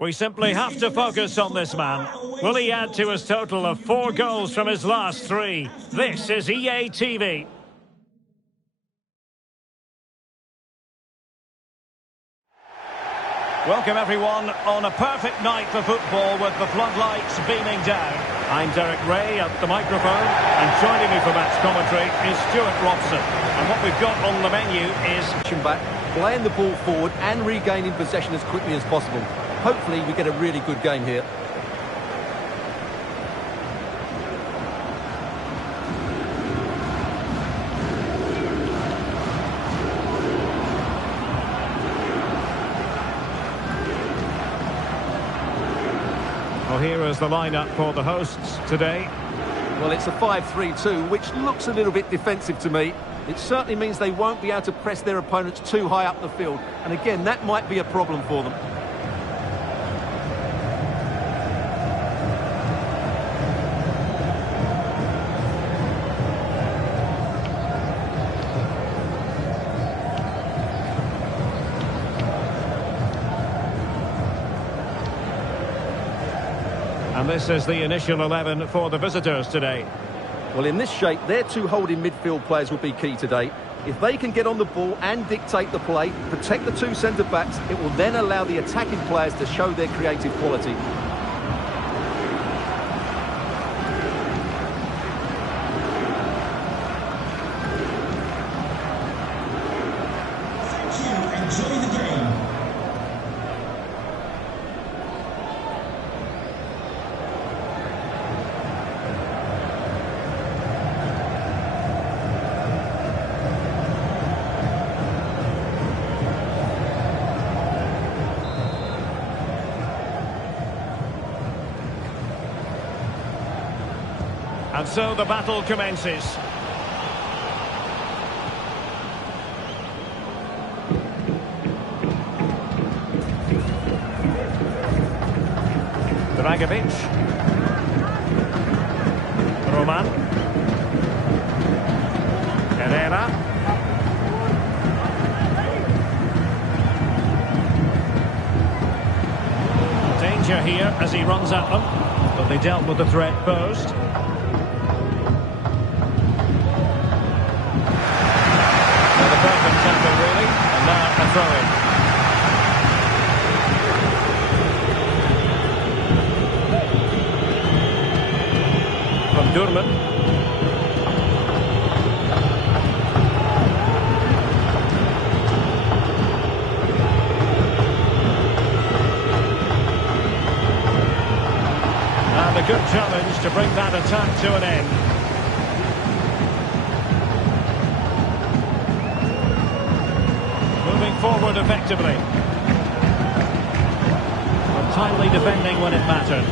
We simply have to focus on this man. Will he add to his total of 4 goals from his last 3? This is EA TV. Welcome everyone on a perfect night for football with the floodlights beaming down. I'm Derek Ray at the microphone, and joining me for match commentary is Stuart Robson. And what we've got on the menu is back, playing the ball forward and regaining possession as quickly as possible. Hopefully we get a really good game here. Well, here is the lineup for the hosts today. Well, it's a 5-3-2, which looks a little bit defensive to me. It certainly means they won't be able to press their opponents too high up the field. And again, that might be a problem for them. And this is the initial 11 for the visitors today. Well, in this shape, their 2 holding midfield players will be key today. If they can get on the ball and dictate the play, protect the 2 centre-backs, it will then allow the attacking players to show their creative quality. Thank you. Enjoy the game. And so the battle commences. Dragovic. Roman. Herrera. Danger here as he runs at them, but they dealt with the threat posed. Perfect tackle, really, and now a throw-in. From Durman. And a good challenge to bring that attack to an end. Forward effectively. But timely defending when it mattered.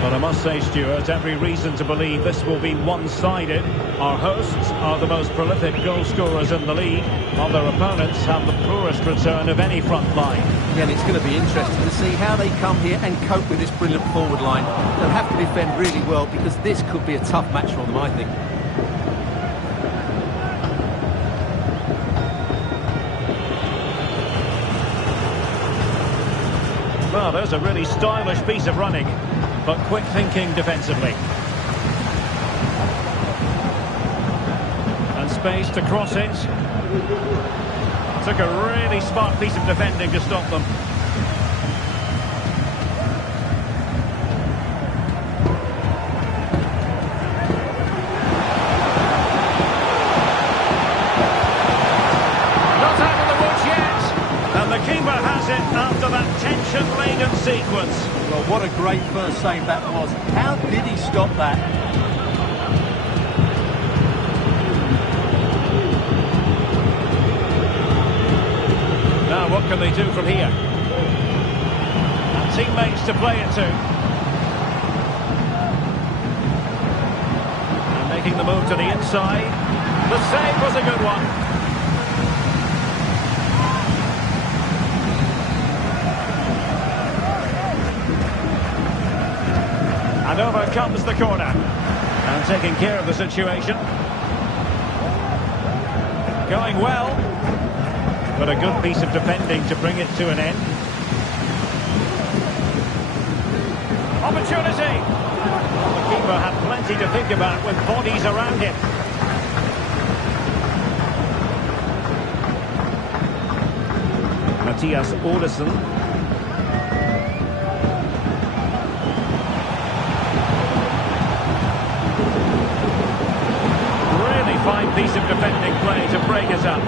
But I must say, Stuart, every reason to believe this will be one-sided. Our hosts are the most prolific goal scorers in the league, while their opponents have the poorest return of any front line. Yeah, and it's going to be interesting to see how they come here and cope with this brilliant forward line. They'll have to defend really well because this could be a tough match for them, I think. Well, there's a really stylish piece of running, but quick thinking defensively. And space to cross it. Took a really smart piece of defending to stop them. Not out of the woods yet, and the keeper has it after that tension-laden sequence. Well, what a great first save that was. How did he stop that? Now, what can they do from here? And teammates to play it to. And making the move to the inside. The save was a good one. And over comes the corner. And taking care of the situation. Going well. But a good piece of defending to bring it to an end. Opportunity! Well, the keeper had plenty to think about with bodies around him. Matthias Olesen. Really fine piece of defending play to break us up.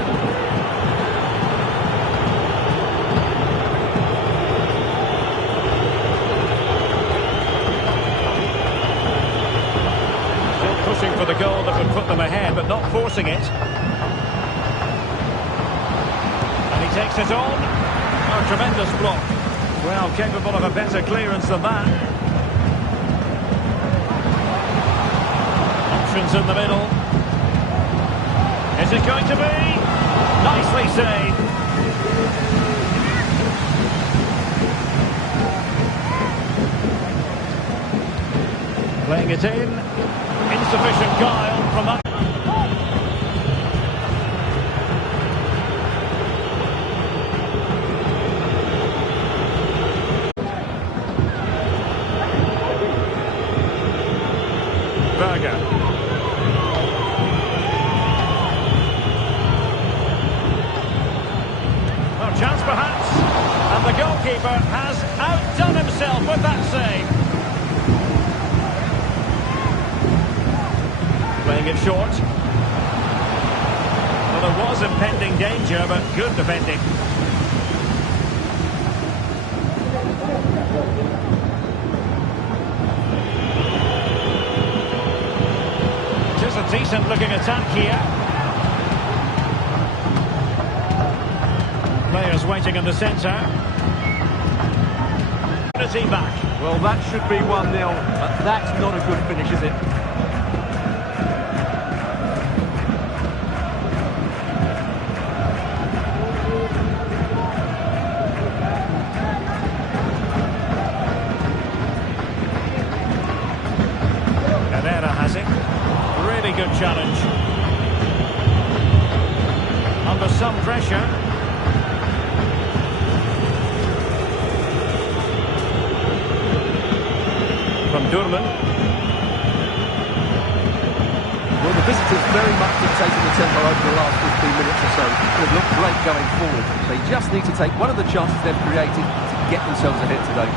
Still pushing for the goal that would put them ahead, but not forcing it. Takes it on. Oh, tremendous block. Well, capable of a better clearance than that. Options in the middle. Is it going to be? Nicely saved. Playing it in. Insufficient guile from that. Chance perhaps, and the goalkeeper has outdone himself with that save. Playing it short. Well, there was impending danger, but good defending. It is a decent looking attack here. Players waiting in the centre. Back. Well, that should be 1-0, but that's not a good finish, is it? Herrera has it. Really good challenge. Under some pressure. From Durman. Well, the visitors very much dictated the tempo over the last 15 minutes or so. They've looked great going forward. They just need to take one of the chances they've created to get themselves ahead today.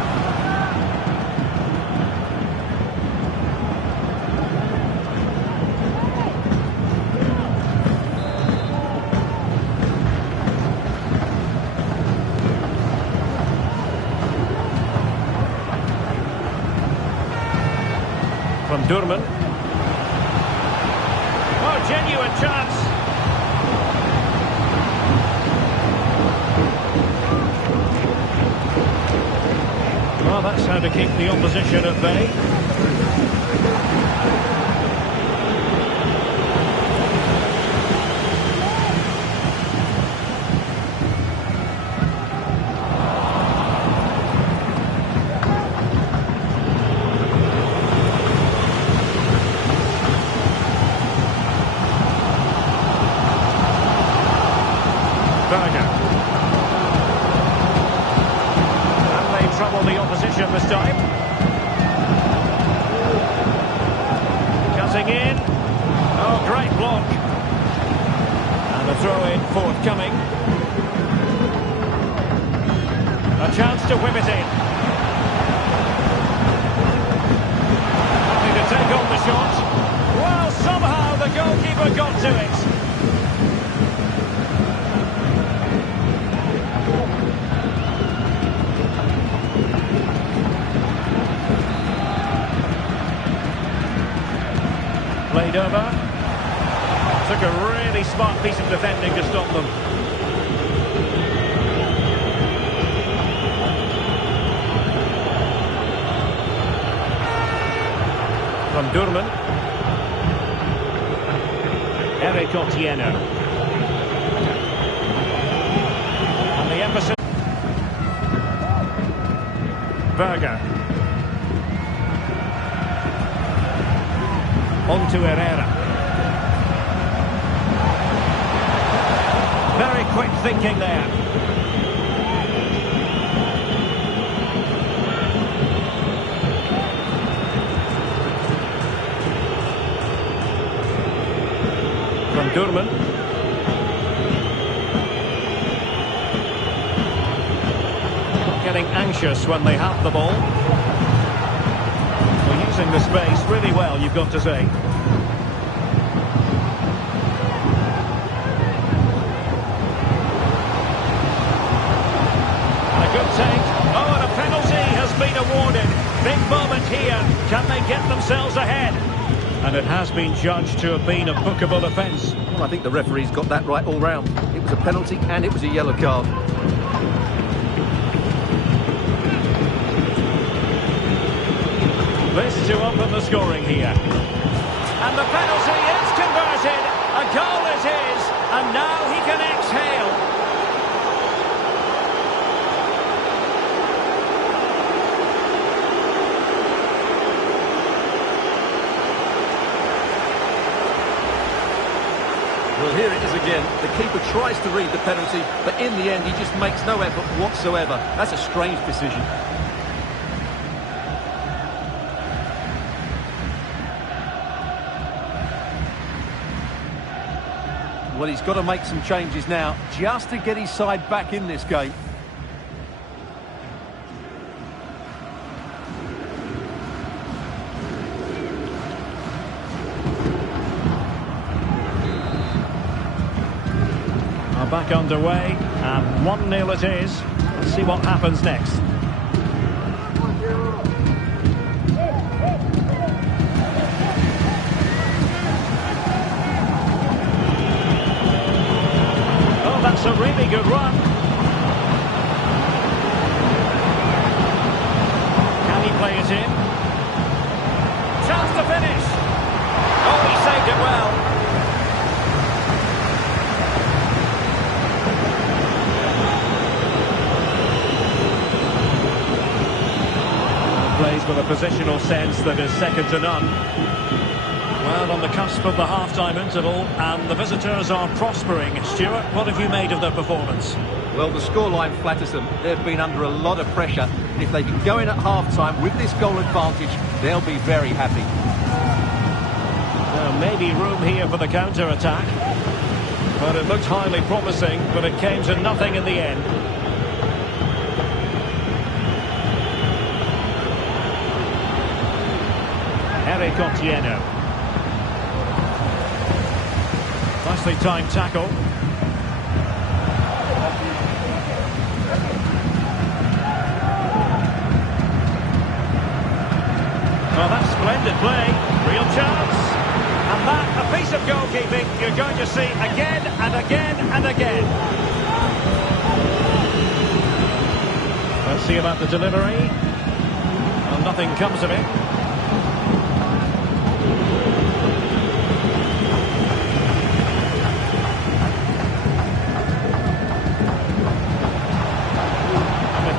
From Durman. Oh, genuine chance. Well, that's how to keep the opposition at bay. And they trouble the opposition this time. Cutting in. Oh, great block. And the throw-in forthcoming. A chance to whip it in. Happy to take on the shot. Well, somehow the goalkeeper got to it. Played over. Took a really smart piece of defending to stop them. From Durman. Eric Otieno. And the emphasis. Berger. On to Herrera. Very quick thinking there. From Durman. Getting anxious when they have the ball. Well, using the space really well, you've got to say. And a good take. Oh, and a penalty has been awarded. Big moment here. Can they get themselves ahead? And it has been judged to have been a bookable offence. Well, I think the referee's got that right all round. It was a penalty and it was a yellow card. This to open the scoring here. And the penalty is converted. A goal it is. And now he can exhale. Well, here it is again. The keeper tries to read the penalty, but in the end he just makes no effort whatsoever. That's a strange decision. Well, he's got to make some changes now, just to get his side back in this game. Back underway, and 1-0 it is. Let's see what happens next. Oh, that's a really good run. Can he play it in? Chance to finish. Oh, he saved it well. Plays with a positional sense that is second to none. Well, on the cusp of the half-time interval, and the visitors are prospering. Stuart, what have you made of their performance? Well, the scoreline flatters them. They've been under a lot of pressure. If they can go in at half-time with this goal advantage, they'll be very happy. Now, maybe room here for the counter-attack. But it looked highly promising, but it came to nothing in the end. Otieno. Nicely timed tackle. Well, that's splendid play. Real chance. And that, a piece of goalkeeping you're going to see again and again and again. Let's see about the delivery. Well, nothing comes of it.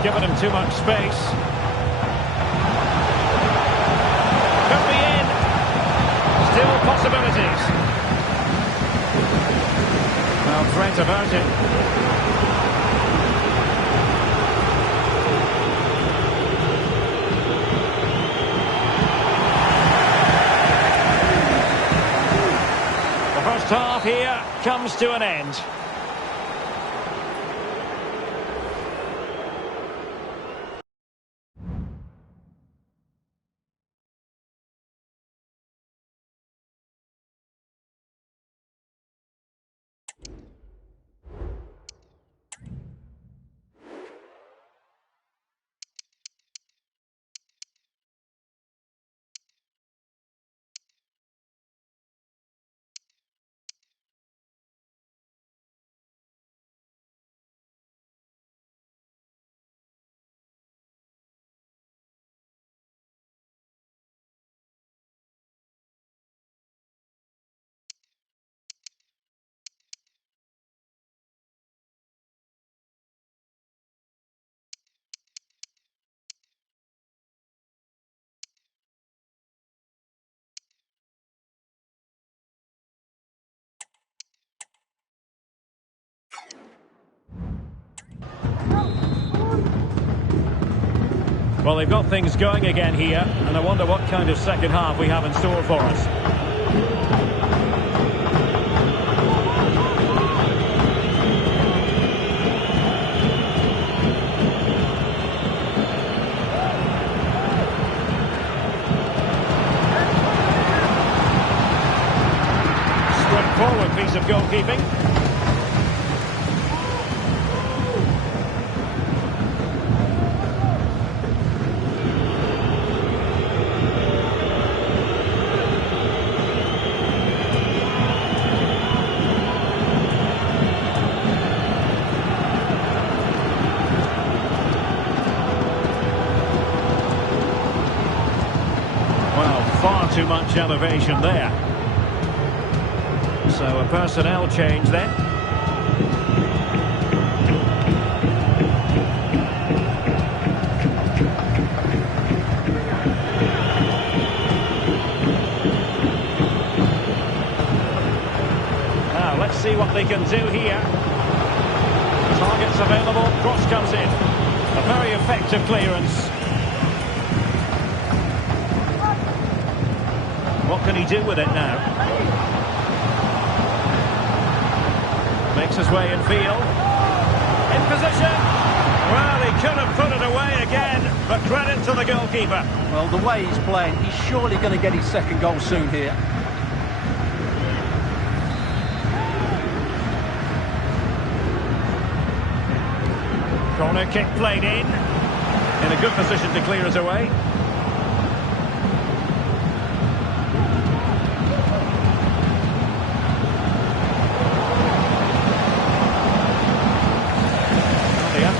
Given him too much space. Could be in. Still possibilities. Well, threat averted. The first half here comes to an end. Well, they've got things going again here, and I wonder what kind of second half we have in store for us. Straightforward piece of goalkeeping. Far too much elevation there. So a personnel change then. Now let's see what they can do here. Targets available, cross comes in. A very effective clearance. What can he do with it now? Makes his way in field. In position. Well, he could have put it away again, but credit to the goalkeeper. Well, the way he's playing, he's surely going to get his second goal soon here. Corner kick played in a good position to clear it away.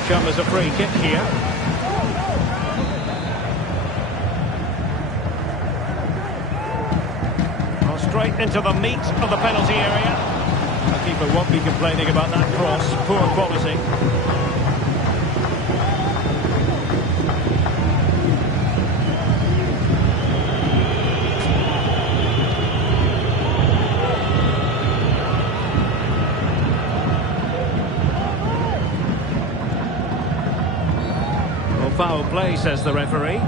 Come as a free kick here. Well, straight into the meat of the penalty area. The keeper won't be complaining about that cross. Poor quality. Foul play, says the referee.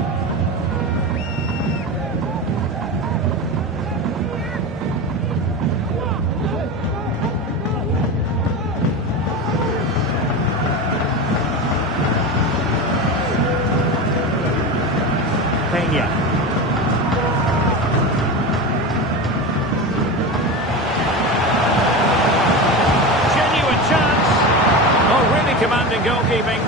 Peña. Genuine chance. Oh, really commanding goalkeeping.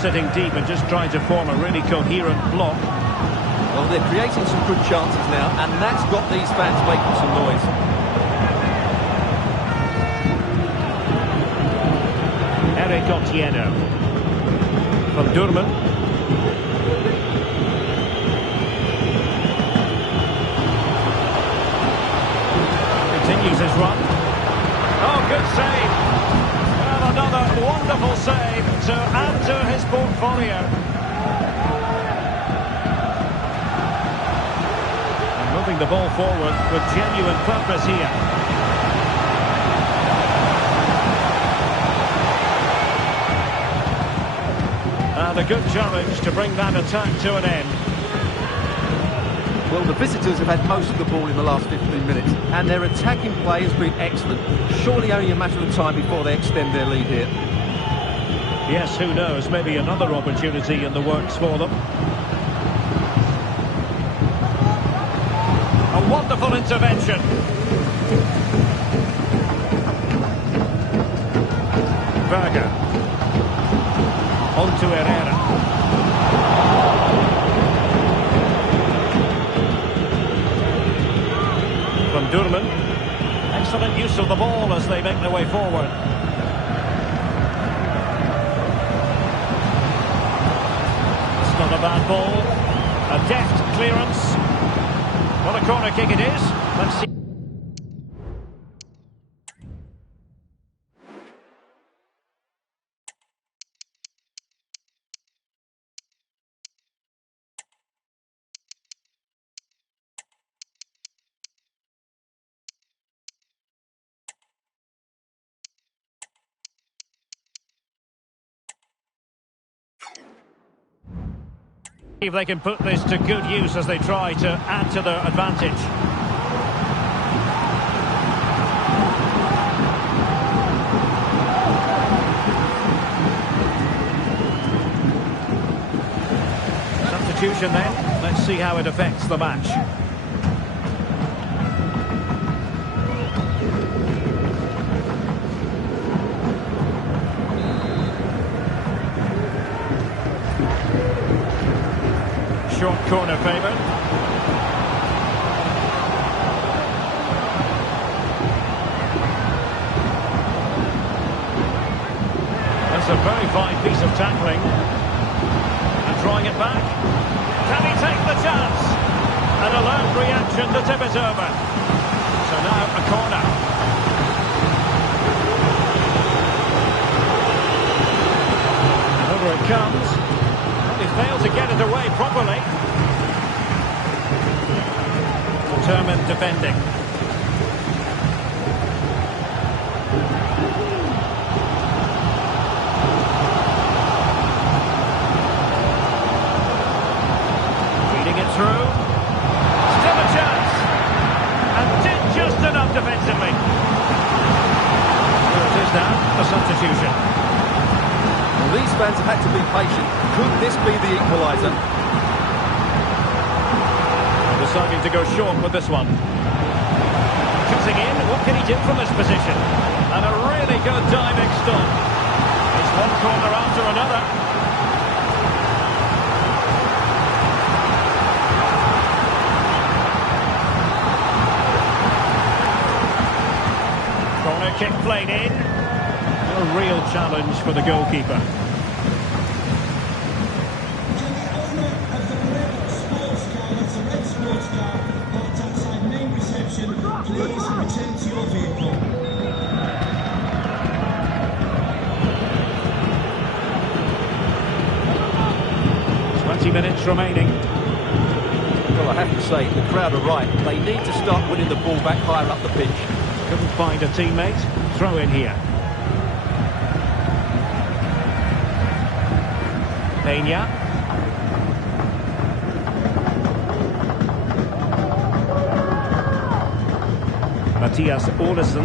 Sitting deep and just trying to form a really coherent block. Well, they're creating some good chances now, and that's got these fans making some noise. Eric Otieno. From Durman. Continues his run. Oh, good save. Another wonderful save to add to his portfolio. And moving the ball forward with genuine purpose here. And a good challenge to bring that attack to an end. Well, the visitors have had most of the ball in the last 15 minutes, and their attacking play has been excellent. Surely only a matter of time before they extend their lead here. Yes, who knows, maybe another opportunity in the works for them. A wonderful intervention. Berger. On to Herrera. From Durman. Excellent use of the ball as they make their way forward. It's not a bad ball. A deft clearance. Well, a corner kick it is. Let's see. If they can put this to good use as they try to add to their advantage. Substitution then. Let's see how it affects the match. Short corner favoured. That's a very fine piece of tackling. And drawing it back. Can he take the chance? An alert reaction to tip it over. So now a corner. And over it comes. He failed to get it away properly. Determined defending. Feeding it through. Still a chance. And did just enough defensively. Here it is now, a substitution. Well, these fans have had to be patient. Could this be the equaliser? Deciding to go short with this one. Cutting in, what can he do from this position? And a really good diving stop. It's one corner after another. Corner kick played in. A real challenge for the goalkeeper. Please return to your vehicle. 20 minutes remaining. Well, I have to say, the crowd are right. They need to start winning the ball back higher up the pitch. Couldn't find a teammate. Throw in here. Peña. Matthias Olesen.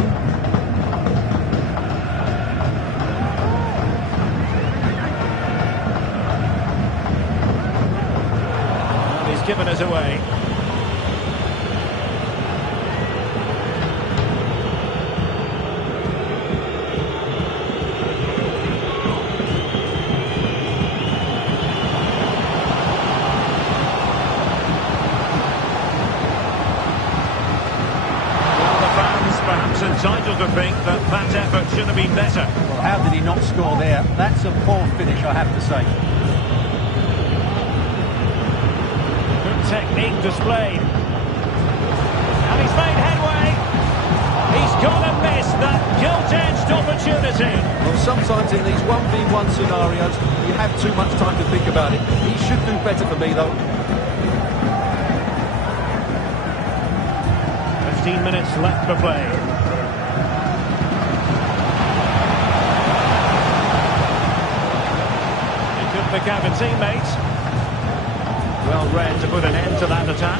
Well, he's given us away. Entitled to think that that effort should have been better. Well, how did he not score there? That's a poor finish, I have to say. Good technique displayed. And he's made headway. He's gonna miss that gilt-edged opportunity. Well, sometimes in these 1v1 scenarios, you have too much time to think about it. He should do better for me, though. 15 minutes left to play. Pick out a teammate. Well read to put an end to that attack.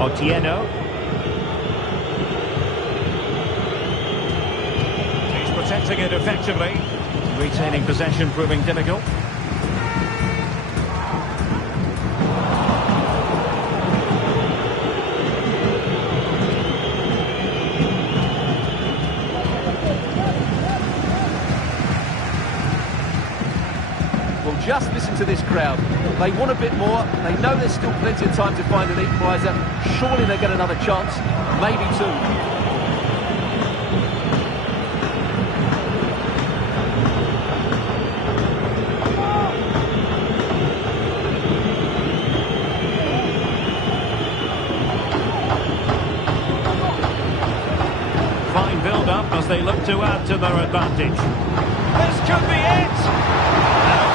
Otieno. He's protecting it effectively. Retaining possession proving difficult. Just listen to this crowd. They want a bit more. They know there's still plenty of time to find an equaliser. Surely they'll get another chance. Maybe two. Fine build-up as they look to add to their advantage. This could be it!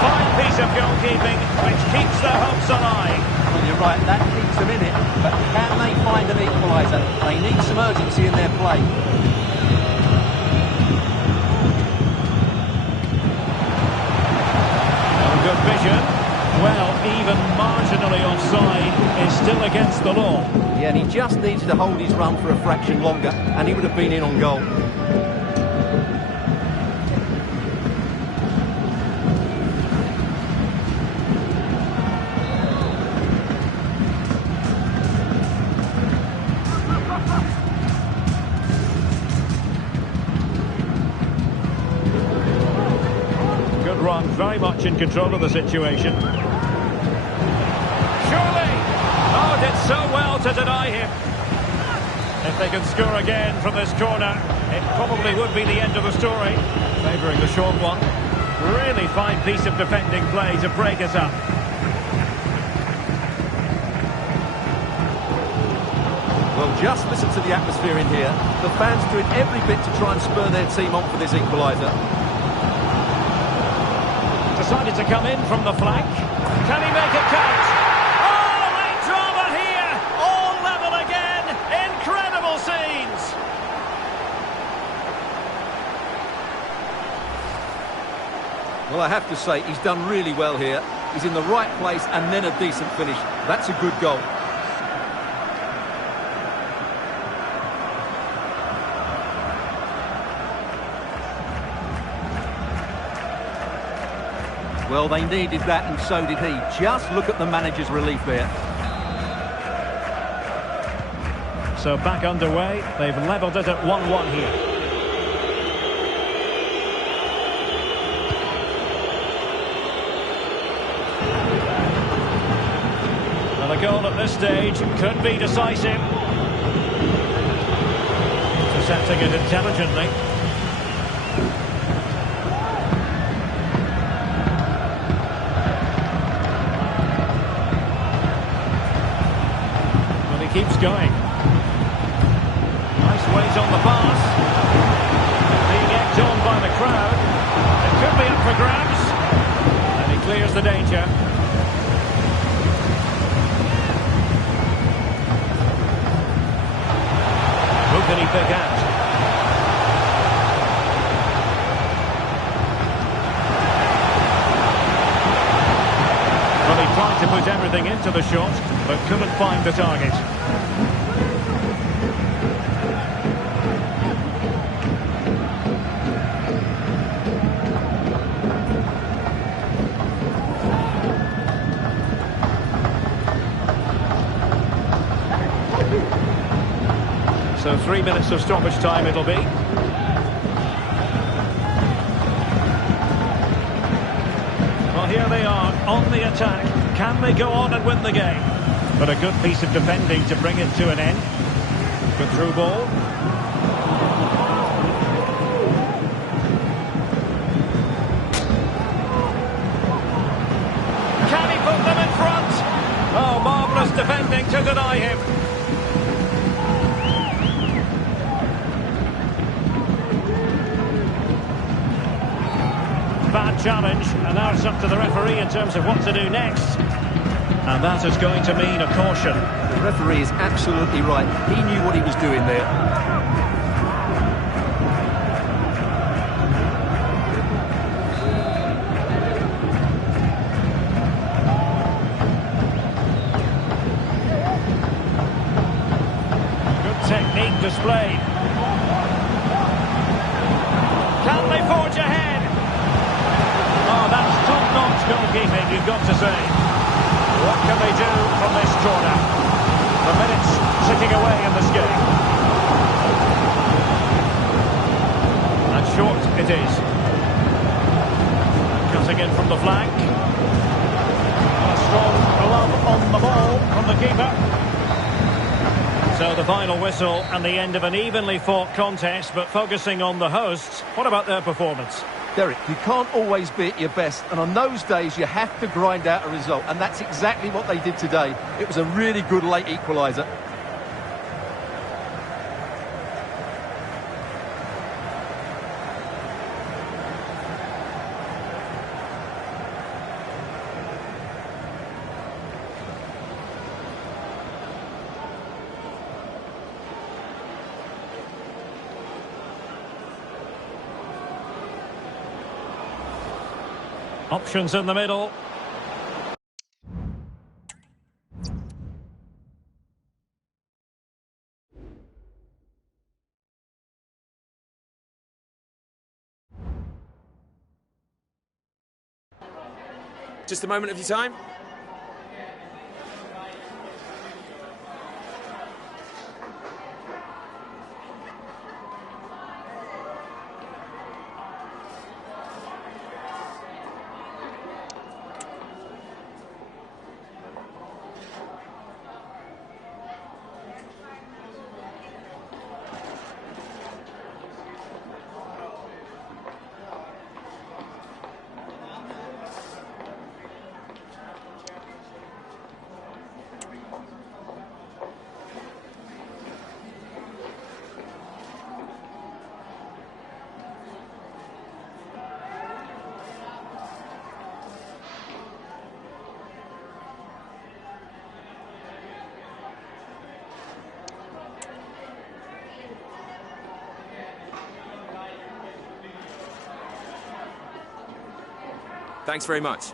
Fine piece of goalkeeping, which keeps their hopes alive. Well, you're right, that keeps them in it. But can they find an equaliser? They need some urgency in their play. Good vision. Well, even marginally offside is still against the law. Yeah, and he just needed to hold his run for a fraction longer, and he would have been in on goal. Run, very much in control of the situation. Surely! Oh, did so well to deny him. If they can score again from this corner, it probably would be the end of the story. Favouring the short one. Really fine piece of defending play to break us up. Well, just listen to the atmosphere in here. The fans doing every bit to try and spur their team on for this equaliser. Decided to come in from the flank. Can he make it count? Oh, late drama here. All level again. Incredible scenes. Well, I have to say, he's done really well here. He's in the right place and then a decent finish. That's a good goal. Well, they needed that, and so did he. Just look at the manager's relief there. So back underway. They've levelled it at 1-1 here. Well, a goal at this stage could be decisive. Intercepting it intelligently. Keeps going. Nice weight on the pass. Being egged on by the crowd. It could be up for grabs. And he clears the danger. Who can he pick out? Well, he tried to put everything into the shot, but couldn't find the target. So 3 minutes of stoppage time it'll be. Well, here they are on the attack. Can they go on and win the game? But a good piece of defending to bring it to an end. Good through ball. Can he put them in front? Oh, marvellous defending to deny him. Bad challenge, and now it's up to the referee in terms of what to do next. And that is going to mean a caution. The referee is absolutely right. He knew what he was doing there. Good technique displayed. Can they forge ahead? Oh, that's top-notch goalkeeping, you've got to say. What can they do from this corner? The minutes ticking away in this game. And short it is. Cutting in from the flank. A strong glove on the ball from the keeper. So the final whistle and the end of an evenly fought contest, but focusing on the hosts. What about their performance? Derek, you can't always be at your best, and on those days you have to grind out a result, and that's exactly what they did today. It was a really good late equaliser. Options in the middle. Just a moment of your time. Thanks very much.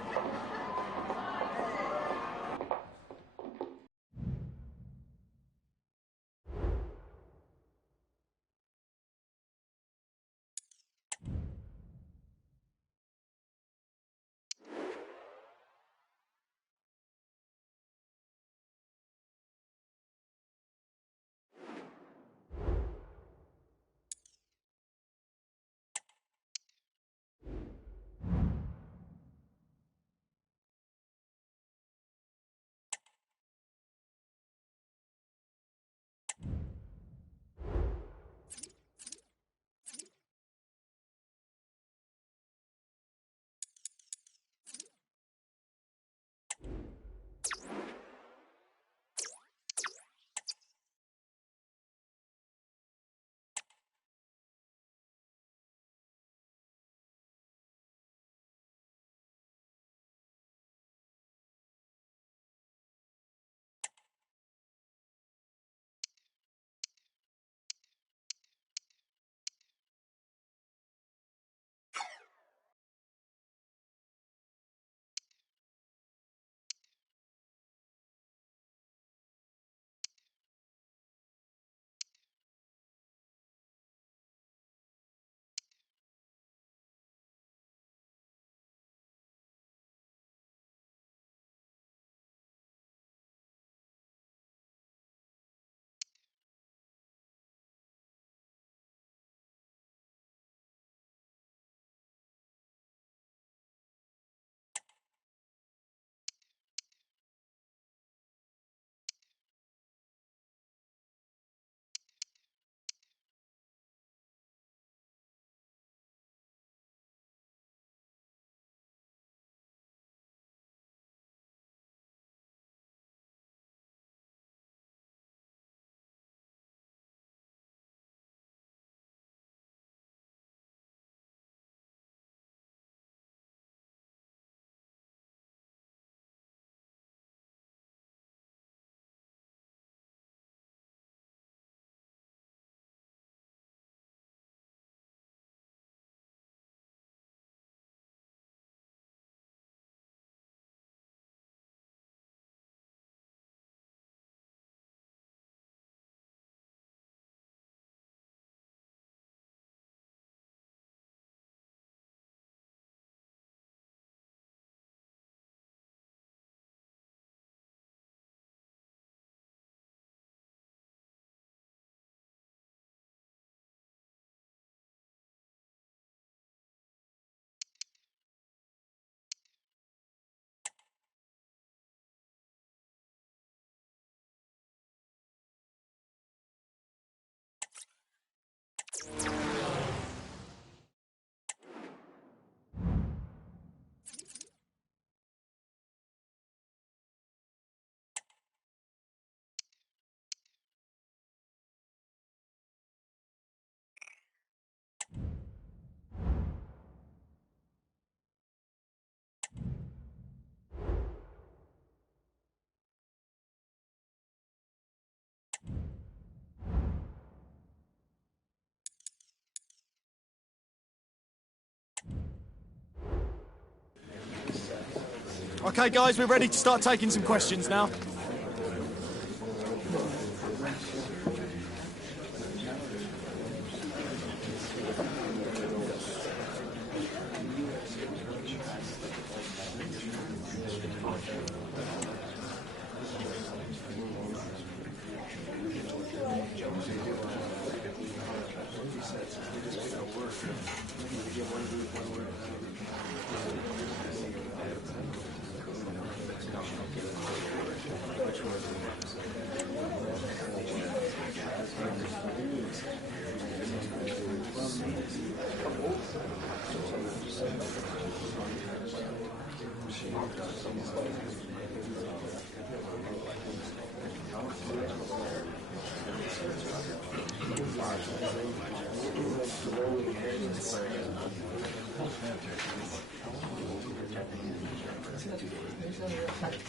Okay, guys, we're ready to start taking some questions now.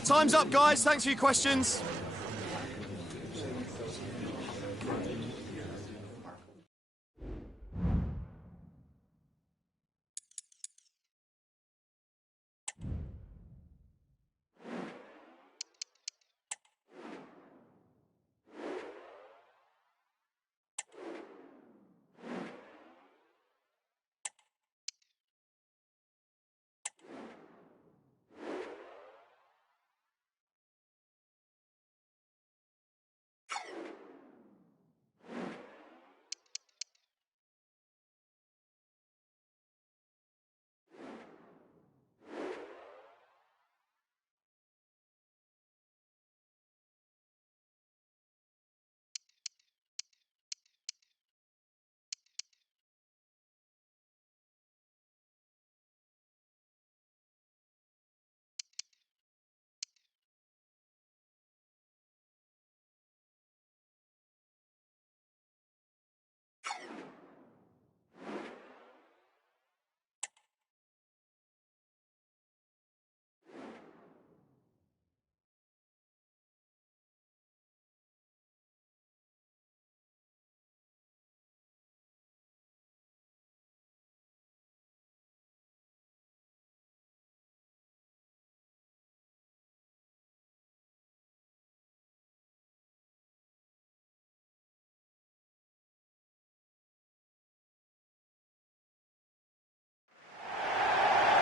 Time's up, guys. Thanks for your questions.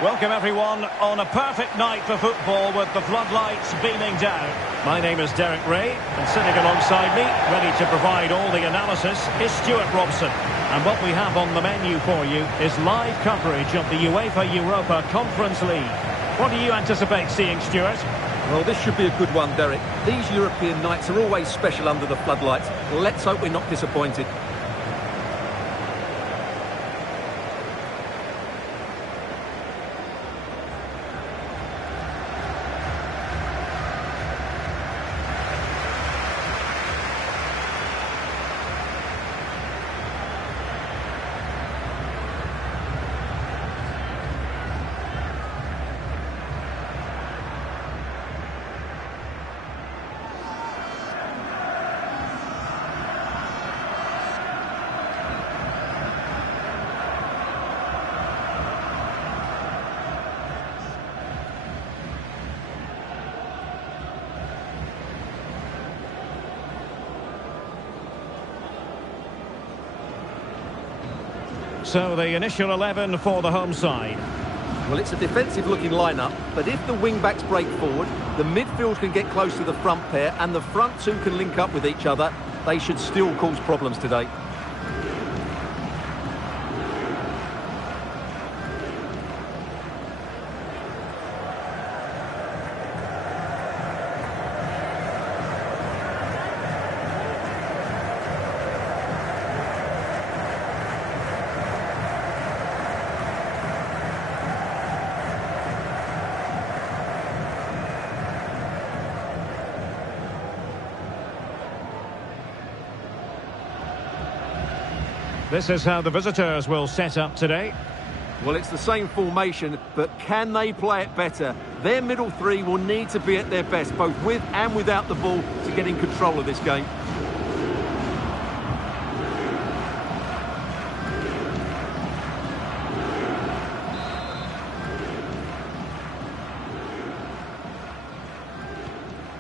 Welcome everyone on a perfect night for football with the floodlights beaming down. My name is Derek Ray and sitting alongside me, ready to provide all the analysis, is Stuart Robson. And what we have on the menu for you is live coverage of the UEFA Europa Conference League. What do you anticipate seeing, Stuart? Well, this should be a good one, Derek. These European nights are always special under the floodlights. Let's hope we're not disappointed. So the initial 11 for the home side. Well, it's a defensive-looking lineup, but if the wing-backs break forward, the midfield can get close to the front pair, and the front two can link up with each other, they should still cause problems today. This is how the visitors will set up today. Well, it's the same formation, but can they play it better? Their middle three will need to be at their best, both with and without the ball, to get in control of this game.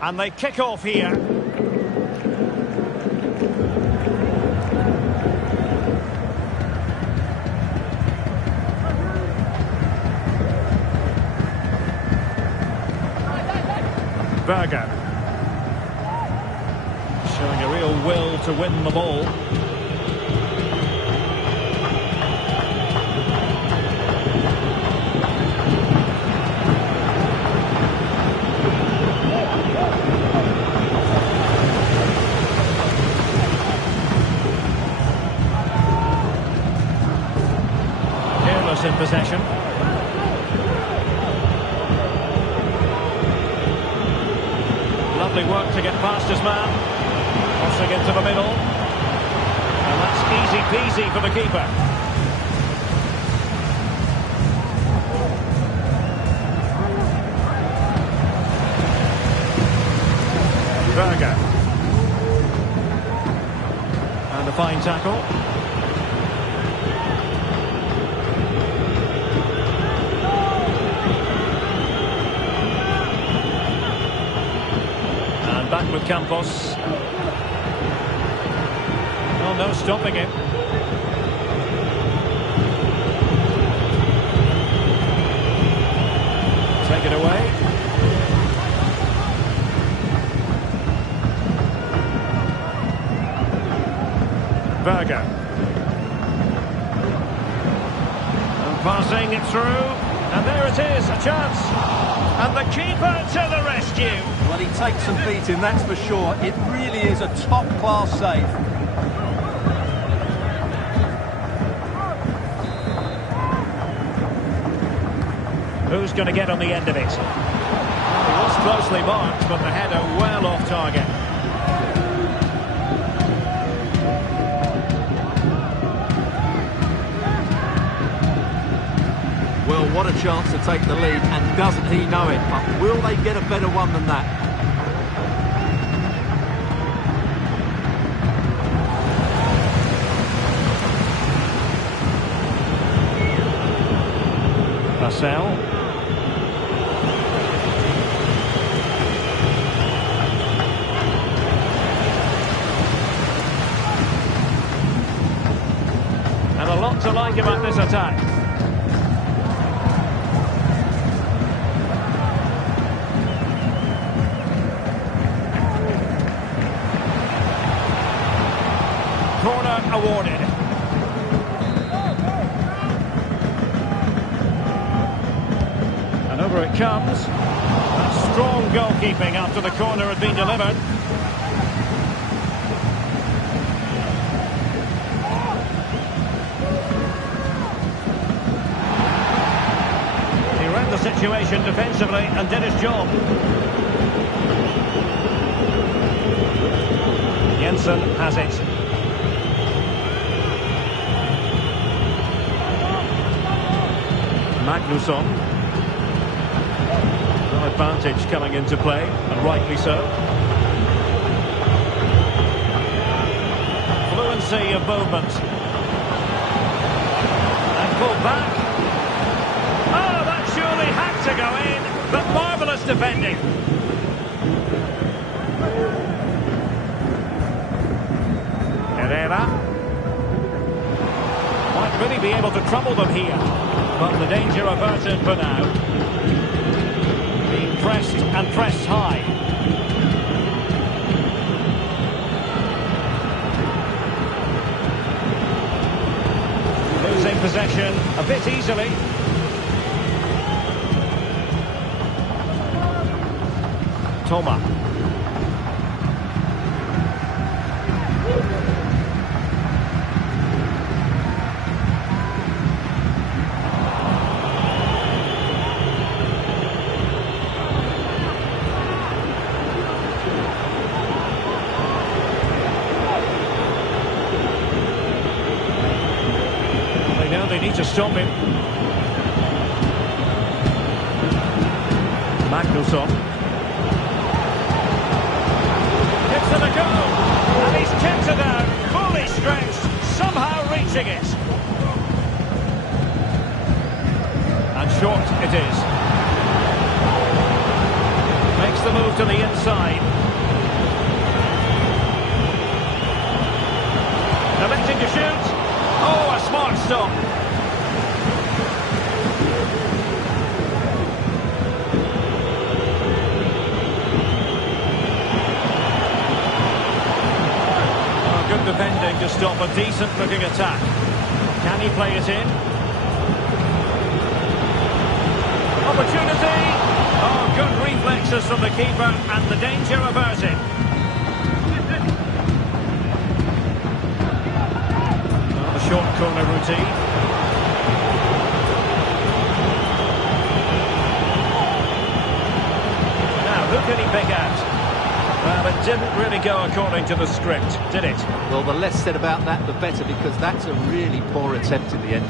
And they kick off here. Berger. Showing a real will to win the ball. Careless in possession. Lovely work to get past his man. Crossing into the middle. And that's easy peasy for the keeper. Berger. And a fine tackle. Back with Campos. Oh, no stopping him. Take it away. Berger. And passing it through. And there it is, a chance. And the keeper to the rescue. Well, he takes some beating, that's for sure. It really is a top-class save. Who's going to get on the end of it? It was closely marked, but the header well off target. Well, what a chance to take the lead, and doesn't he know it? But will they get a better one than that? Marcel. And a lot to like about this attack. Corner awarded. And over it comes. That's strong goalkeeping after the corner had been delivered. He read the situation defensively and did his job. Jensen has it. Magnusson. No advantage coming into play, and rightly so. Fluency of movement. And pulled back. Oh, that surely had to go in, but marvellous defending. Herrera. Might really be able to trouble them here. But the danger averted for now. Being pressed and pressed high. Losing possession a bit easily. Toma. They need to stop him. Magnusson. Gives them a go. And he's kept it out. Fully stretched. Somehow reaching it. And short it is. Makes the move to the inside. Electing to shoot. Oh, a smart stop. Oh, good defending to stop a decent-looking attack. Can he play it in? Opportunity. Oh, good reflexes from the keeper and the danger averted. The short corner routine. Now, who can he pick out? Well, it didn't really go according to the script, did it? Well, the less said about that, the better, because that's a really poor attempt in the end.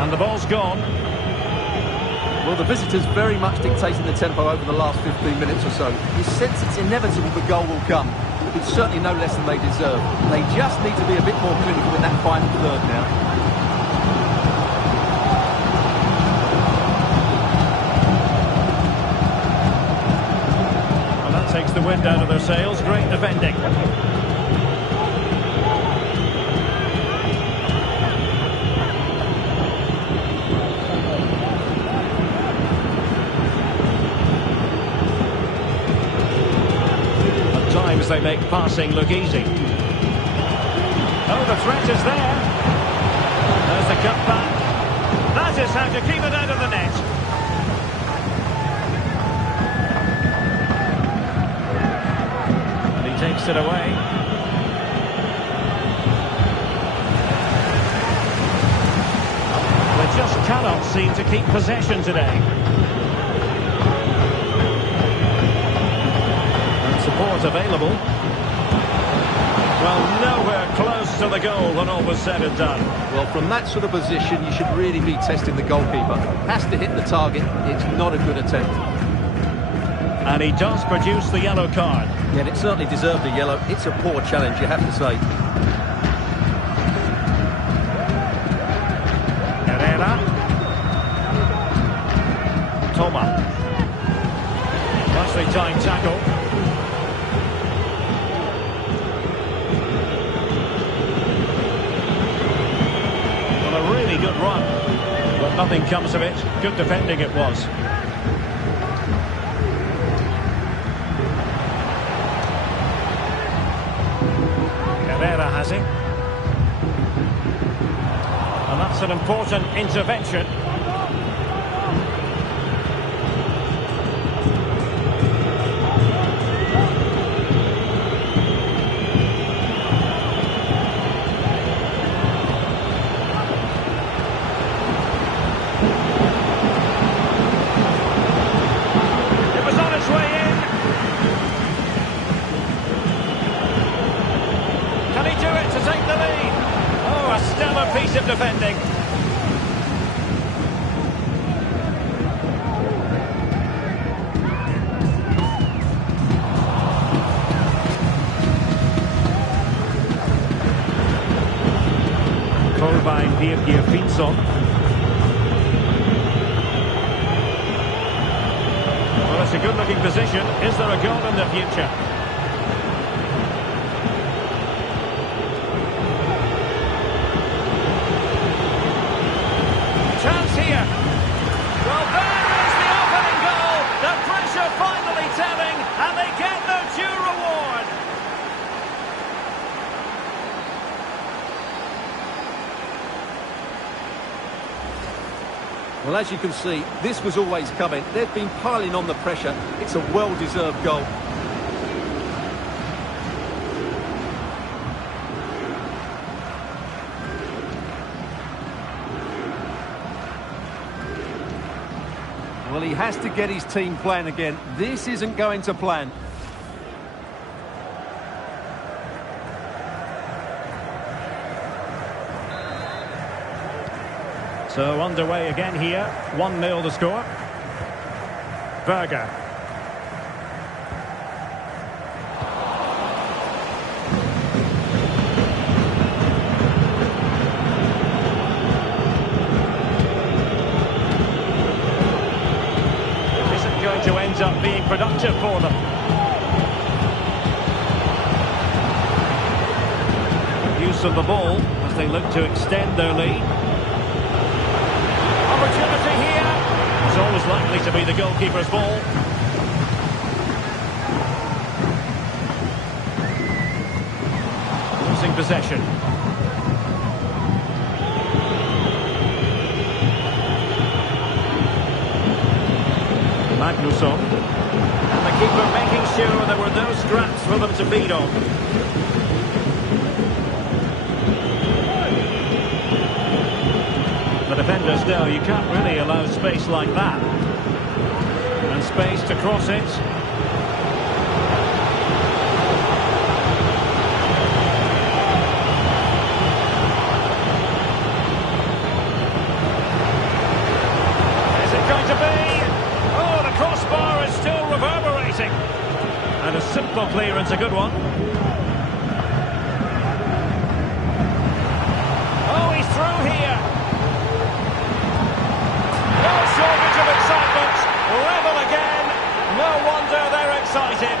And the ball's gone. Well, the visitors very much dictating the tempo over the last 15 minutes or so. You sense it's inevitable the goal will come. It's certainly no less than they deserve. They just need to be a bit more clinical in that final third now. Well, that takes the wind out of their sails. Great defending. They make passing look easy. Oh, the threat is there. There's the cut back. That is how to keep it out of the net. And he takes it away. They just cannot seem to keep possession today. Support available. Well, nowhere close to the goal when all was said and done. Well, from that sort of position, you should really be testing the goalkeeper. Has to hit the target. It's not a good attempt. And he does produce the yellow card. Yeah, and it certainly deserved a yellow. It's a poor challenge, you have to say. Herrera. Toma. Nicely timed tackle. Good run, but nothing comes of it. Good defending it was. Herrera has it, and that's an important intervention. Piece of defending. Controlled by Finson. Well, it's a good-looking position. Is there a goal in the future? Well, as you can see, this was always coming. They've been piling on the pressure. It's a well-deserved goal. Well, he has to get his team playing again. This isn't going to plan. So underway again here. 1-0 the score. Berger. productive for them. Use of the ball as they look to extend their lead. Opportunity here. It's always likely to be the goalkeeper's ball. Losing possession. Magnusson. And the keeper making sure there were no scraps for them to feed on. The defenders know you can't really allow space like that. And space to cross it. Is it going to be? Oh, the crossbar is still reverberating. And a simple clearance, a good one. Oh, he's through here. No shortage of excitement. Level again. No wonder they're excited.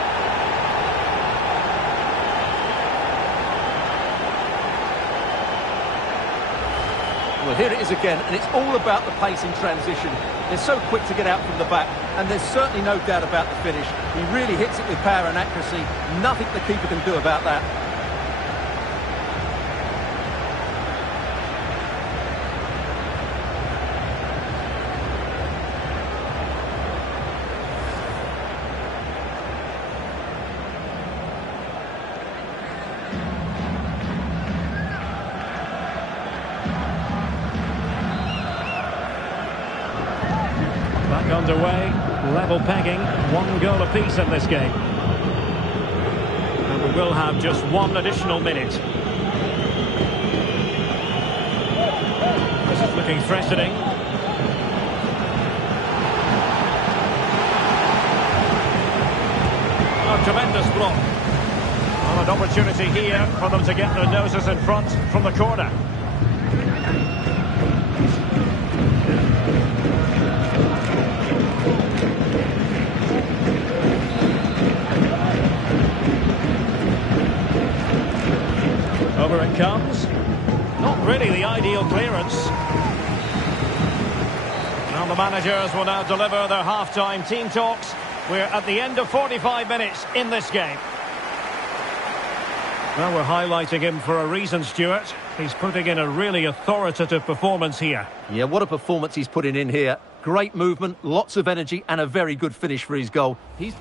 Well, here it is again, and it's all about the pace in transition. They're so quick to get out from the back, and there's certainly no doubt about the finish. He really hits it with power and accuracy. Nothing the keeper can do about that. Back underway, level pegging, 1 goal apiece in this game. And we will have just 1 additional minute. This is looking threatening. A tremendous block. Well, an opportunity here for them to get their noses in front from the corner. Over it comes. Not really the ideal clearance. And the managers will now deliver their half-time team talks. We're at the end of 45 minutes in this game. Well, we're highlighting him for a reason, Stuart. He's putting in a really authoritative performance here. Yeah, what a performance he's putting in here. Great movement, lots of energy, and a very good finish for his goal. He's...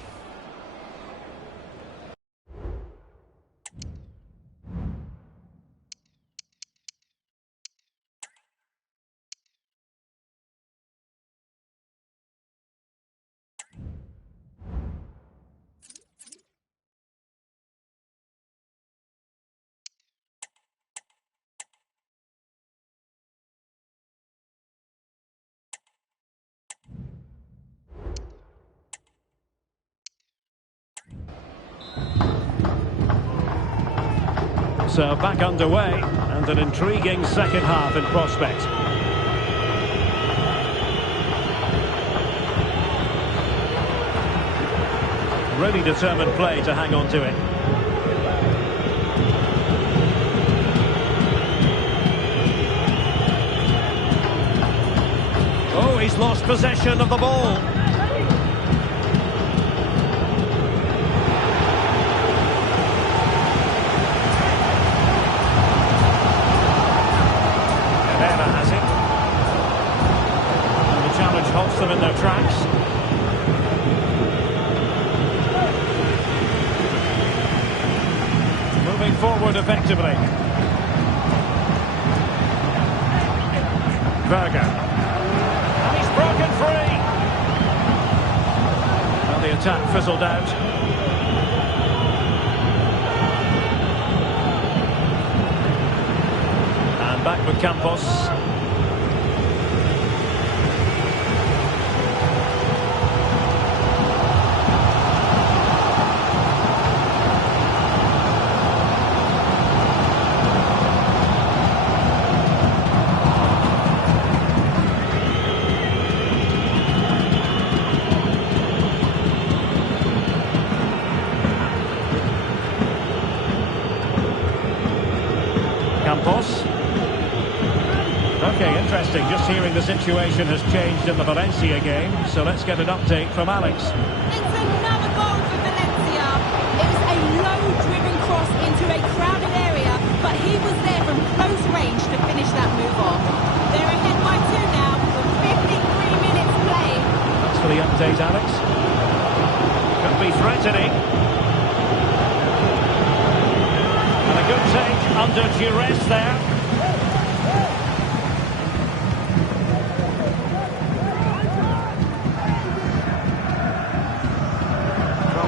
So back underway, and an intriguing second half in prospect. Really determined play to hang on to it. Oh, he's lost possession of the ball. Has it. And the challenge halts them in their tracks. Moving forward effectively. Berger. And he's broken free. Well, the attack fizzled out. And back with Campos. Campos. Okay, interesting. Just hearing the situation has changed in the Valencia game, so let's get an update from Alex. It's another goal for Valencia. It was a low-driven cross into a crowded area, but he was there from close range to finish that move off. They're ahead by 2 now, with 53 minutes played. Thanks for the update, Alex. Could be threatening. And a good take under duress there.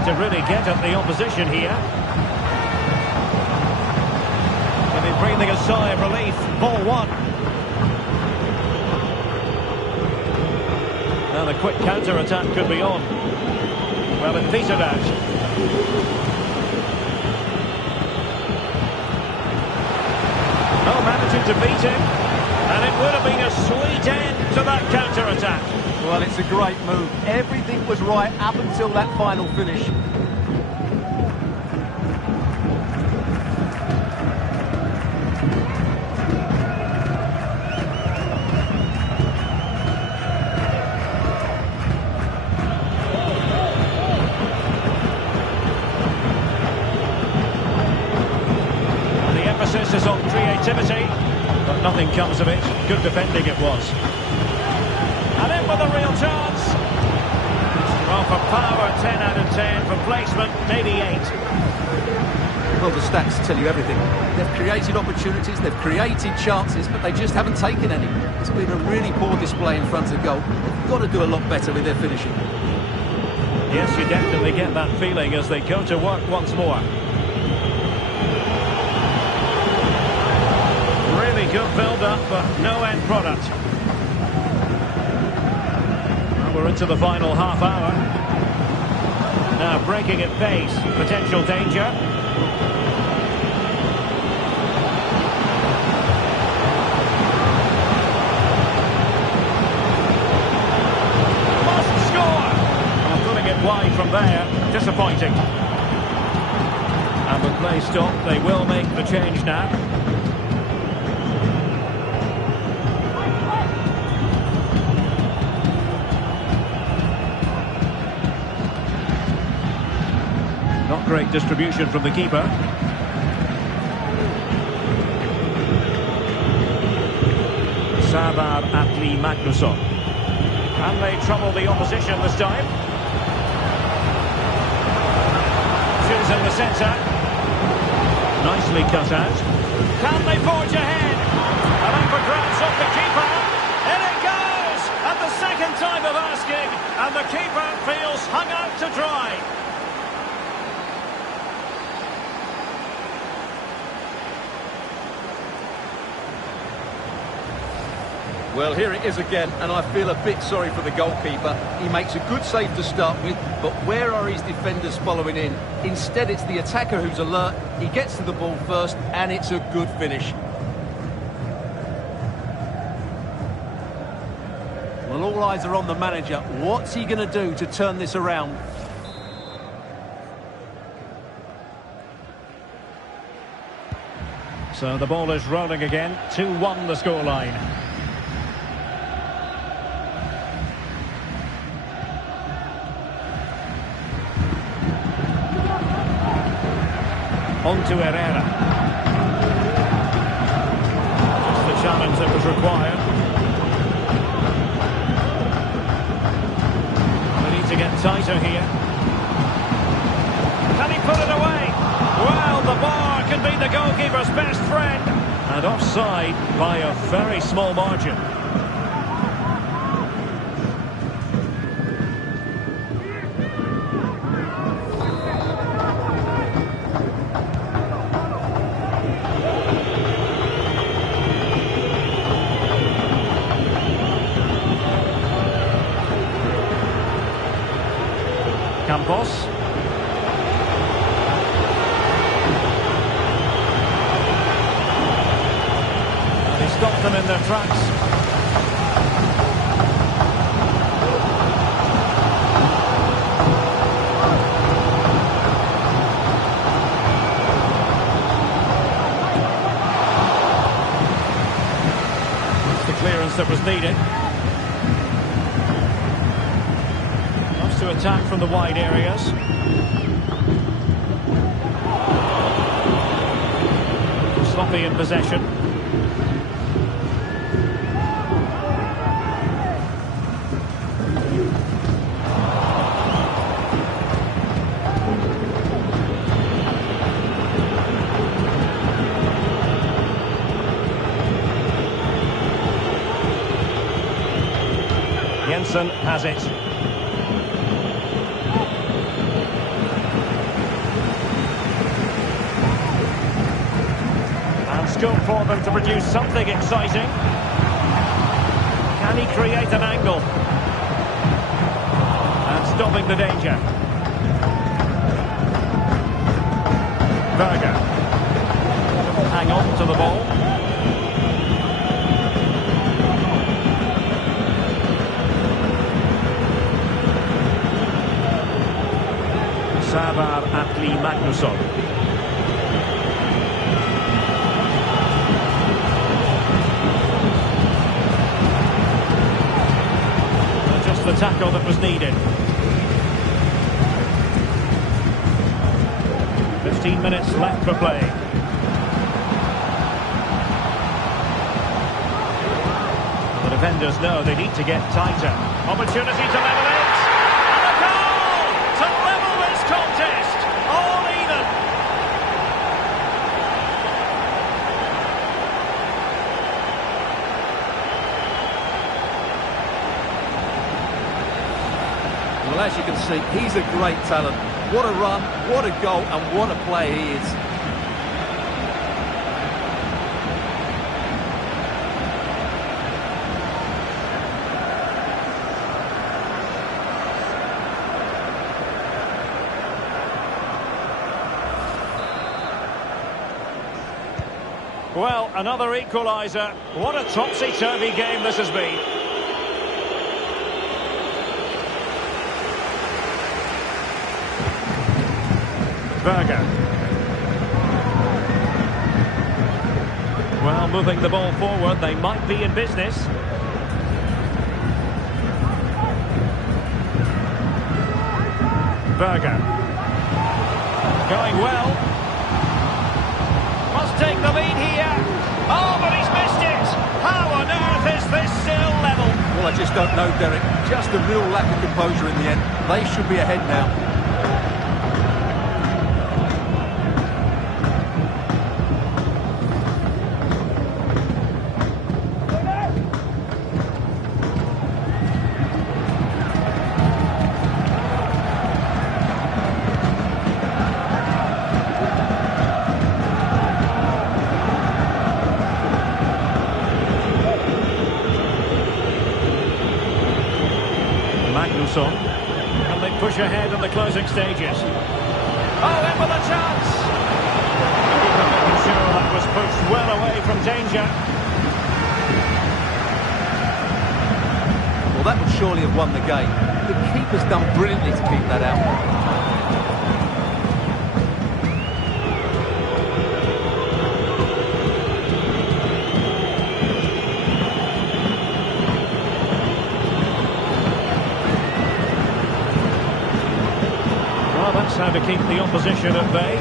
To really get at the opposition here. Maybe breathing a sigh of relief. Ball 1. Now the quick counter-attack could be on. Well, it petered out. Oh, managing to beat him. And it would have been a sweet end to that counter-attack. Well, it's a great move. Everything was right up until that final finish. And the emphasis is on creativity, but nothing comes of it. Good defending it was. And in with a real chance. Well, for power, 10 out of 10. For placement, maybe 8. Well, the stats tell you everything. They've created opportunities, they've created chances, but they just haven't taken any. It's been a really poor display in front of goal. They've got to do a lot better with their finishing. Yes, you definitely get that feeling as they go to work once more. Really good build-up, but no end product. We're into the final half hour. Now breaking at pace, potential danger. Must score! And putting it wide from there, disappointing. And with play stopped, they will make the change now. Not great distribution from the keeper. Savar Atli Magnusson. Can they trouble the opposition this time? Shoots in the centre. Nicely cut out. Can they forge ahead? And up for grabs off the keeper. In it goes! At the second time of asking. And the keeper feels hung out to dry. Well, here it is again, and I feel a bit sorry for the goalkeeper. He makes a good save to start with, but where are his defenders following in? Instead, it's the attacker who's alert. He gets to the ball first, and it's a good finish. Well, all eyes are on the manager. What's he going to do to turn this around? So the ball is rolling again. 2-1 the scoreline. On to Herrera. Just the challenge that was required. They need to get tighter here. Can he put it away? Well, the bar can be the goalkeeper's best friend. And offside by a very small margin. Campos. And he stopped them in their tracks. that was needed. Loves to attack from the wide areas. Sloppy in possession. Jensen has it. And scope for them to produce something exciting. Can he create an angle? And stopping the danger. Berger. Hang on to the ball. Savar Atli Magnusson. Just the tackle that was needed. 15 minutes left for play. The defenders know they need to get tighter. Opportunity to level it. And a goal to level this contest. All even. Well, as you can see, he's a great talent. What a run, what a goal, and what a play he is. Well, another equaliser. What a topsy-turvy game this has been. Berger. Well, moving the ball forward, they might be in business. Berger. Going well. Must take the lead here. Oh, but he's missed it. How on earth is this still level? Well, I just don't know, Derek. Just a real lack of composure in the end. They should be ahead now. And they push ahead in the closing stages. Oh, in with a chance! Making sure that was pushed well away from danger. Well, that would surely have won the game. The keeper's done brilliantly to keep that out. How to keep the opposition at bay.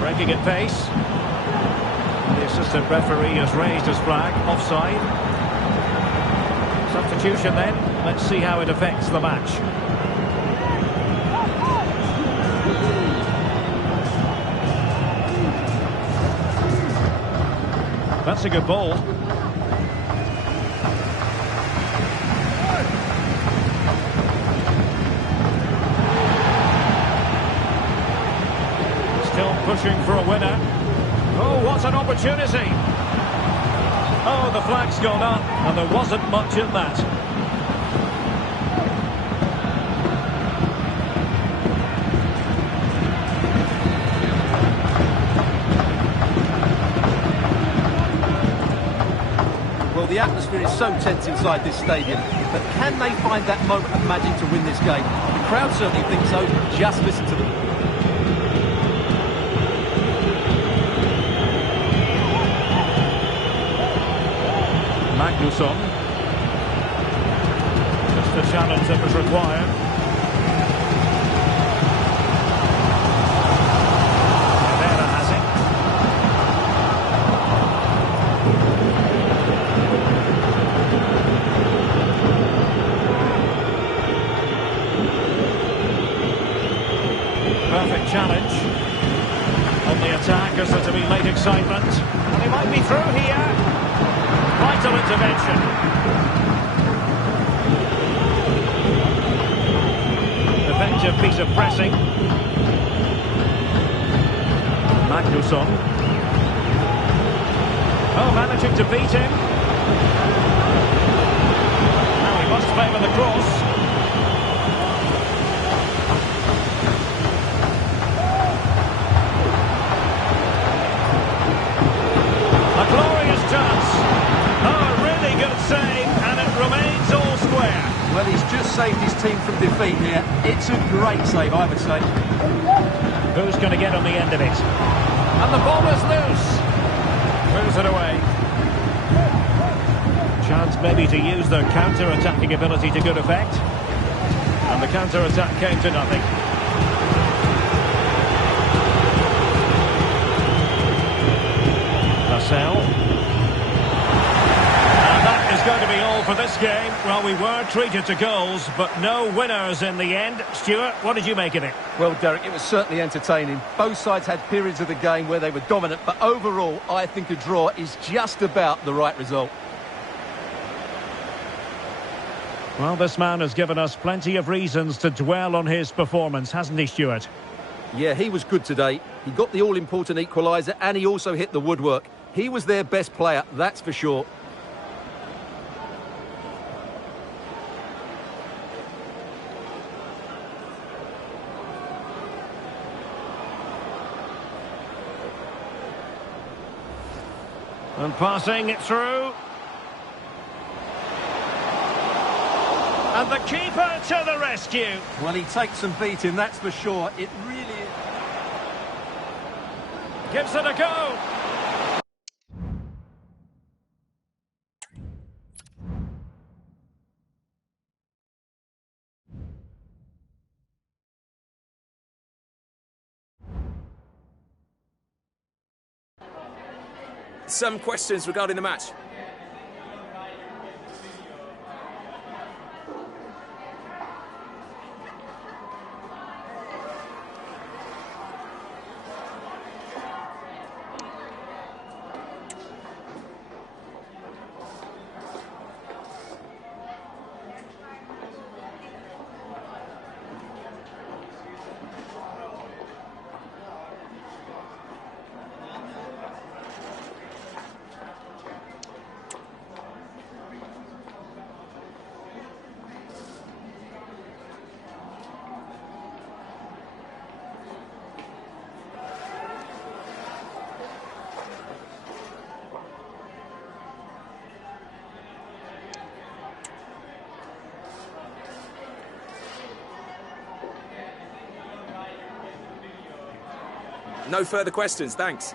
Breaking at pace. The assistant referee has raised his flag. Offside. Substitution then. Let's see how it affects the match. That's a good ball. Pushing for a winner. Oh, what an opportunity. Oh, the flag's gone up, and there wasn't much in that. Well, the atmosphere is so tense inside this stadium, but can they find that moment of magic to win this game? The crowd certainly thinks so. Just listen to them. Magnusson. Just the challenge that was required. Oradea has it. Perfect challenge. On the attack as there to be late excitement. And he might be through here. Vital intervention. Effective piece of pressing. Magnusson. Oh, managing to beat him. Now he must favour the cross. A glorious chance. Oh, a really good save, and it remains all square. Well, he's just saved his team from defeat here. It's a great save, I would say. Who's going to get on the end of it? And the ball is loose. Moves it away. Chance maybe to use their counter-attacking ability to good effect. And the counter-attack came to nothing. Marcel. And that is going to be all for this game. Well, we were treated to goals, but no winners in the end. Stuart, what did you make of it? Well, Derek, it was certainly entertaining. Both sides had periods of the game where they were dominant, but overall, I think a draw is just about the right result. Well, this man has given us plenty of reasons to dwell on his performance, hasn't he, Stuart? Yeah, he was good today. He got the all-important equaliser and he also hit the woodwork. He was their best player, that's for sure. And passing it through. And the keeper to the rescue. Well, he takes some beating, that's for sure. It really is. Gives it a go. Some questions regarding the match. No further questions, thanks.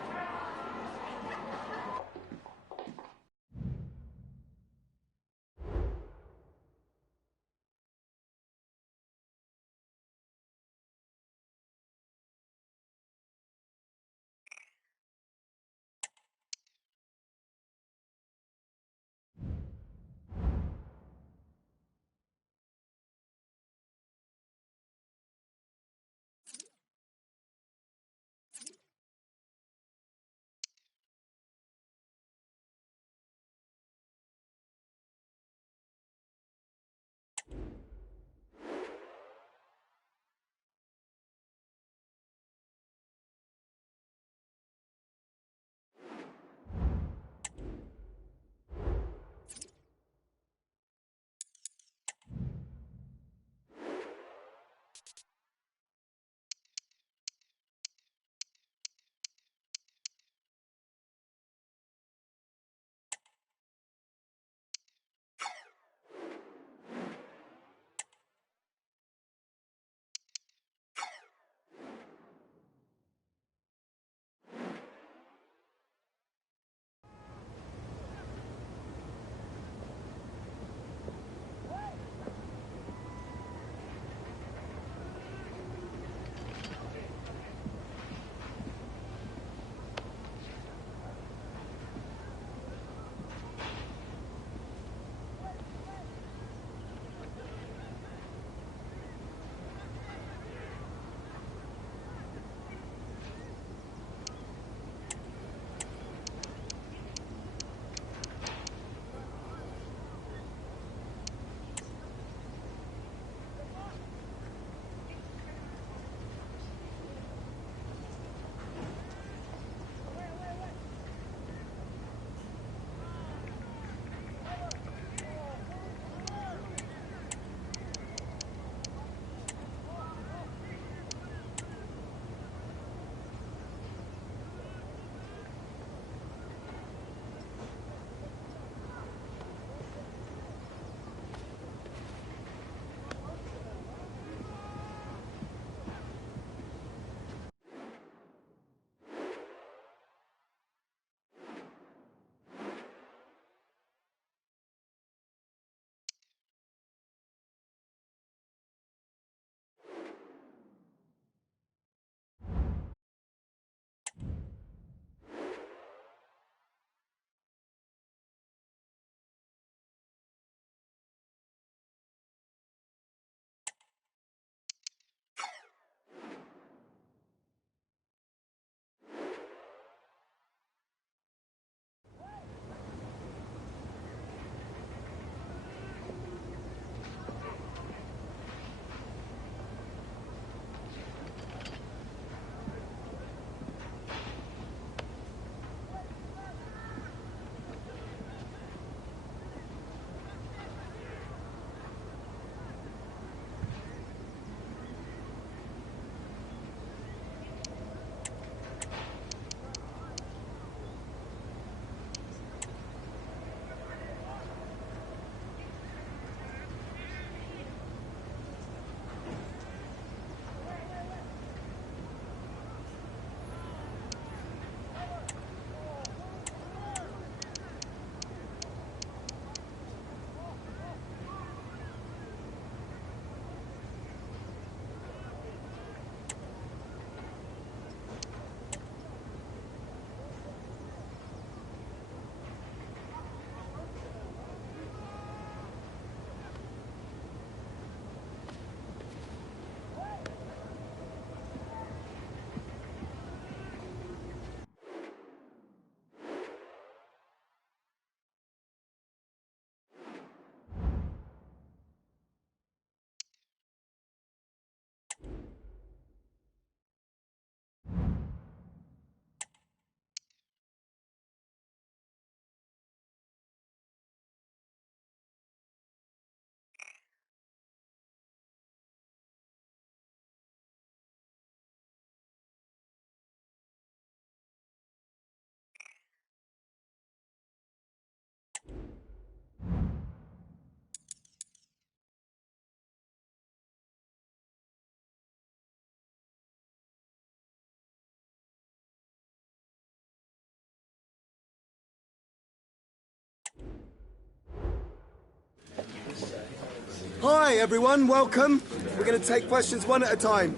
Hi everyone, welcome. We're going to take questions one at a time.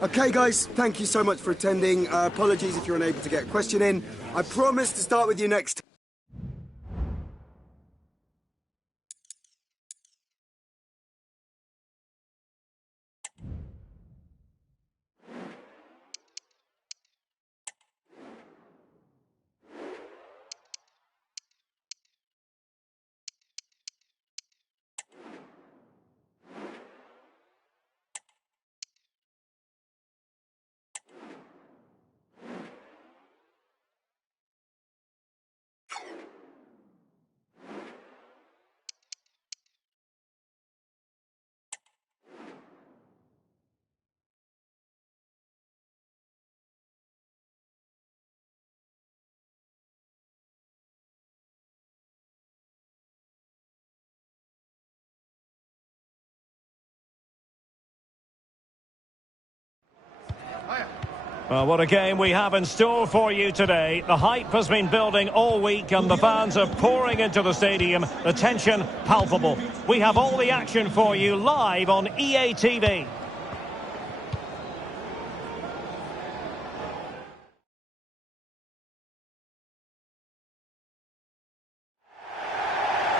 Okay guys, thank you so much for attending. Apologies if you're unable to get a question in. I promise to start with you next. Well, what a game we have in store for you today. The hype has been building all week and the fans are pouring into the stadium. The tension palpable. We have all the action for you live on EA TV.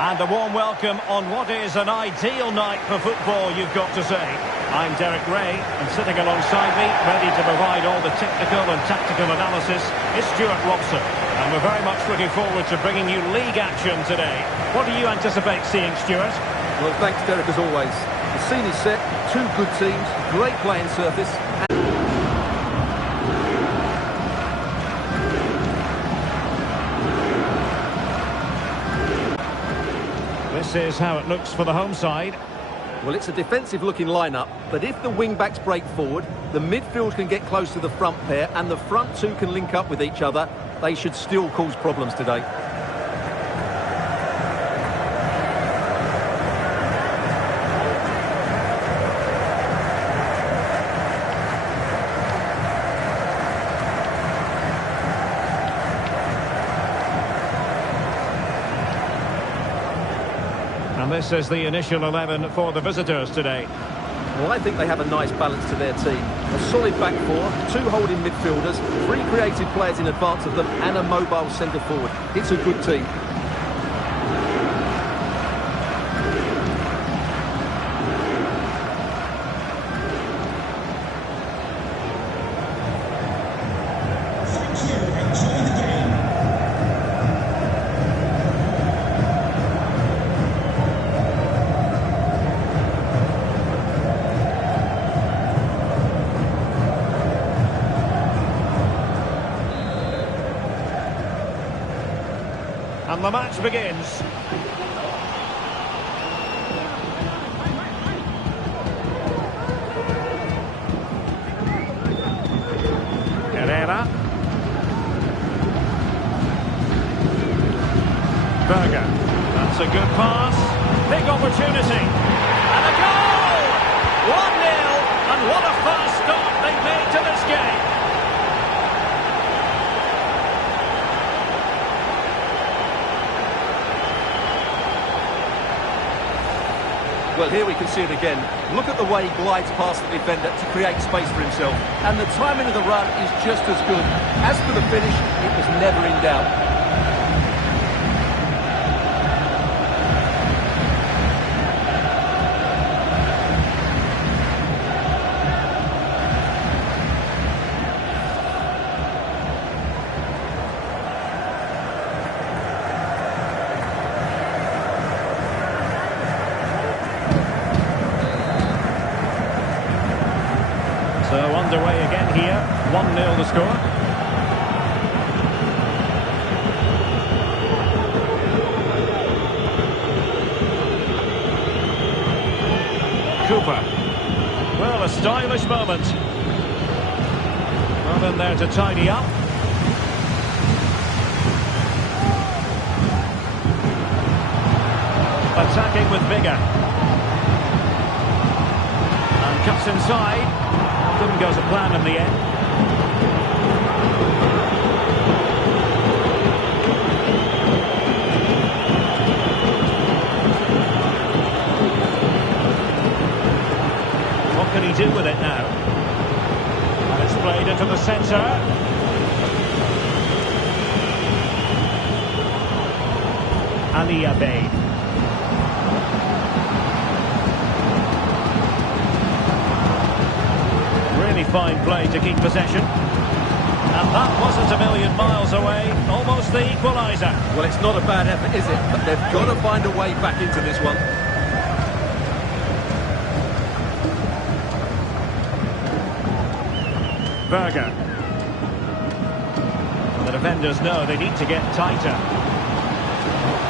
And a warm welcome on what is an ideal night for football, you've got to say. I'm Derek Ray, and sitting alongside me, ready to provide all the technical and tactical analysis, is Stuart Robson. And we're very much looking forward to bringing you league action today. What do you anticipate seeing, Stuart? Well, thanks, Derek, as always. The scene is set, two good teams, great playing surface. This is how it looks for the home side. Well, it's a defensive-looking lineup, but if the wing-backs break forward, the midfield can get close to the front pair, and the front two can link up with each other, they should still cause problems today. And this is the initial 11 for the visitors today. Well, I think they have a nice balance to their team. A solid back four, two holding midfielders, three creative players in advance of them, and a mobile centre forward. It's a good team. And the match begins. Herrera. Berger. That's a good pass. Big opportunity. And a goal! 1-0. And what a fast start they've made to this game. Well, here we can see it again. Look at the way he glides past the defender to create space for himself. And the timing of the run is just as good. As for the finish, it was never in doubt. So underway again here, 1-0 the score. Cooper. Well, a stylish moment. Well, in there to tidy up. Attacking with vigour. And cuts inside. Didn't go to plan in the end. What can he do with it now? And it's played into the centre. Aioani. Really fine play to keep possession. And that wasn't a million miles away. Almost the equaliser. Well, it's not a bad effort, is it? But they've got to find a way back into this one. Berger. The defenders know they need to get tighter.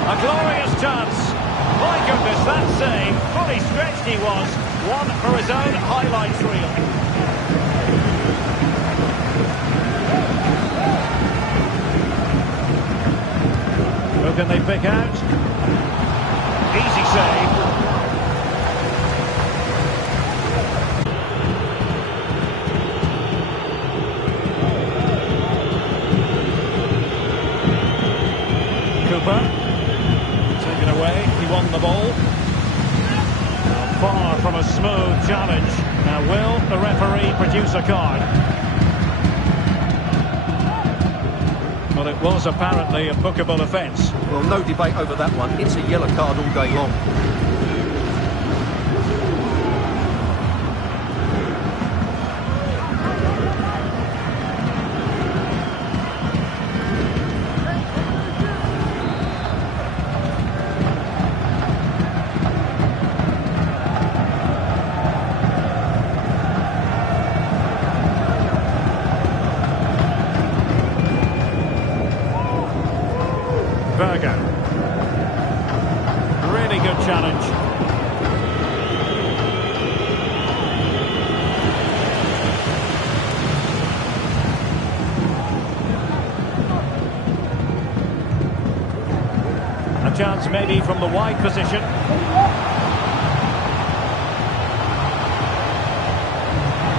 A glorious chance. My goodness, that save. Fully stretched he was. One for his own highlights reel. Who can they pick out? Easy save. Cooper. Taken away. He won the ball. Far from a smooth challenge. Now will the referee produce a card? Well, it was apparently a bookable offence. Well, no debate over that one. It's a yellow card all day long. Berger. Really good challenge. A chance maybe from the wide position.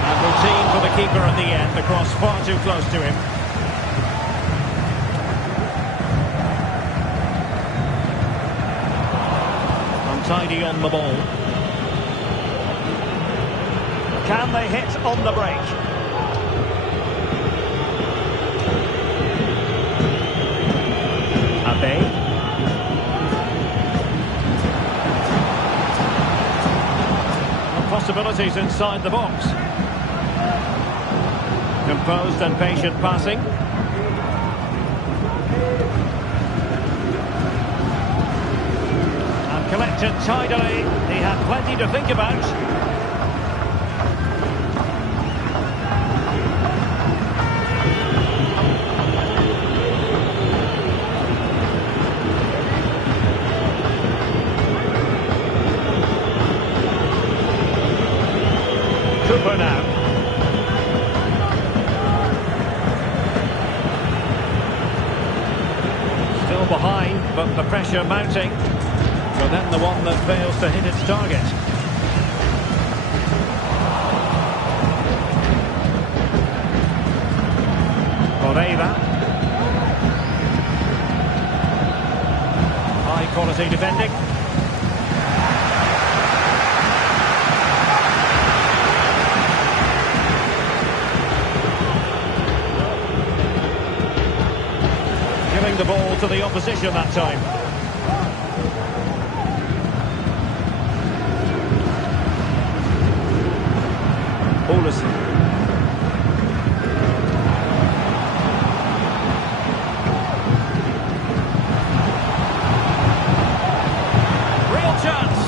And routine for the keeper in the end. The cross far too close to him. Tidy on the ball. Can they hit on the break? Abe. Possibilities inside the box. Composed and patient passing. Collected tidily. He had plenty to think about. Cooper now. Still behind, but the pressure mounting. So then the one that fails to hit its target. Oradea. High quality defending. the opposition that time. Olsen. Real chance.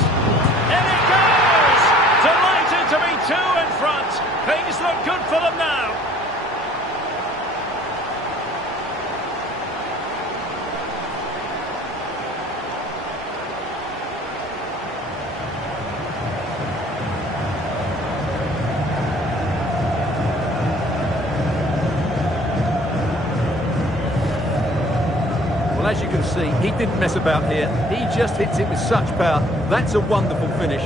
In it goes! Delighted to be two in front. Things look good for them now. Well, as you can see, he didn't mess about here. He just hits it with such power. That's a wonderful finish.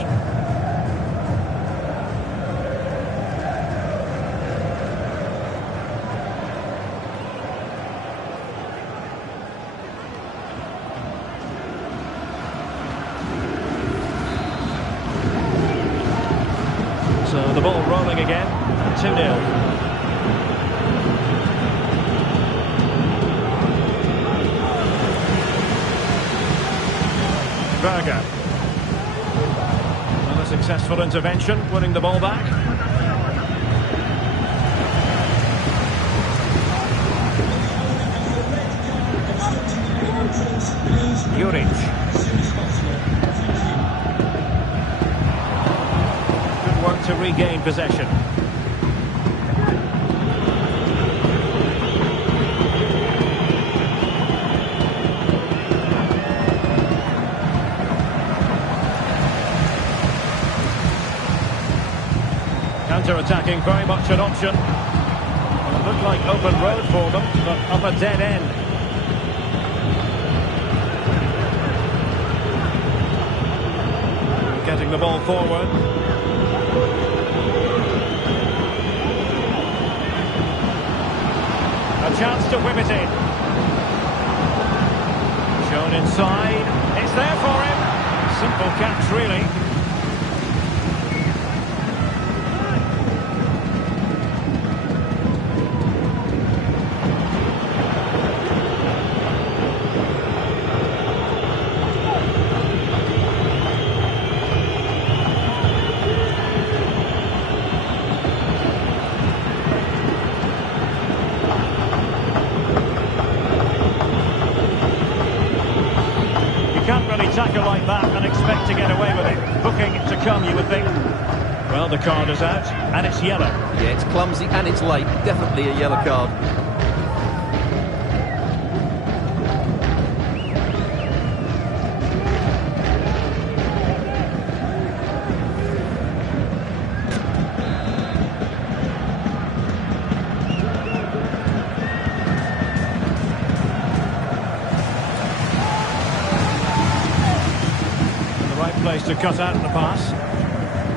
So the ball rolling again, 2-0. Berger. And a successful intervention, winning the ball back. Juric. Good work to regain possession. Counter-attacking, very much an option. Well, it looked like open road for them, but up a dead end. Getting the ball forward. A chance to whip it in. Shown inside. It's there for him. Simple catch, really. Tackle like that and expect to get away with it. Booking to come, you would think. Well, the card is out, and it's yellow. Yeah, it's clumsy and it's late. Definitely a yellow card. Place to cut out the pass,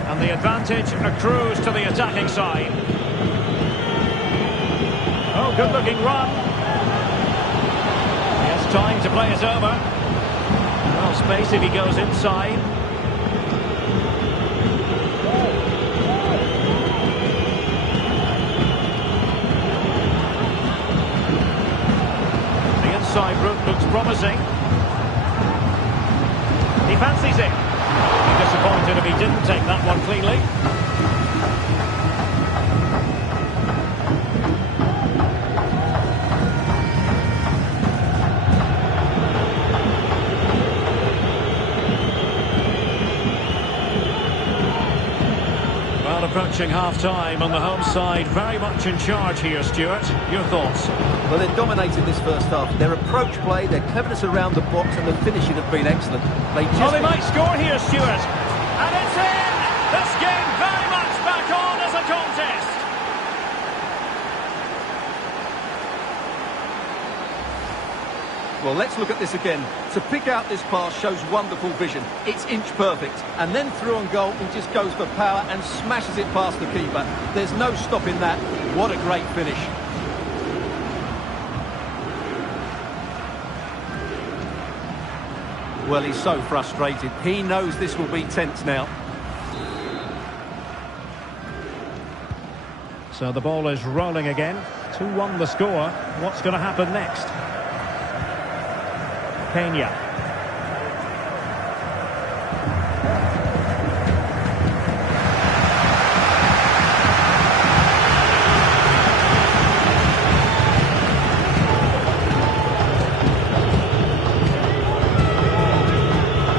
and the advantage accrues to the attacking side. Oh, good looking run. He has time to play it over. Well, space if he goes inside. The inside route looks promising. He fancies it. Disappointed if he didn't take that one cleanly. Well, approaching half-time on the home side, very much in charge here, Stuart. Your thoughts? Well, they're dominated this first half. Their approach play, their cleverness around the box and the finishing have been excellent. They might score here, Stuart. And it's in! This game very much back on as a contest. Well, let's look at this again. To pick out this pass shows wonderful vision. It's inch perfect. And then through on goal, he just goes for power and smashes it past the keeper. There's no stopping that. What a great finish. Well, he's so frustrated. He knows this will be tense now. So the ball is rolling again. 2-1 the score. What's going to happen next? Pena.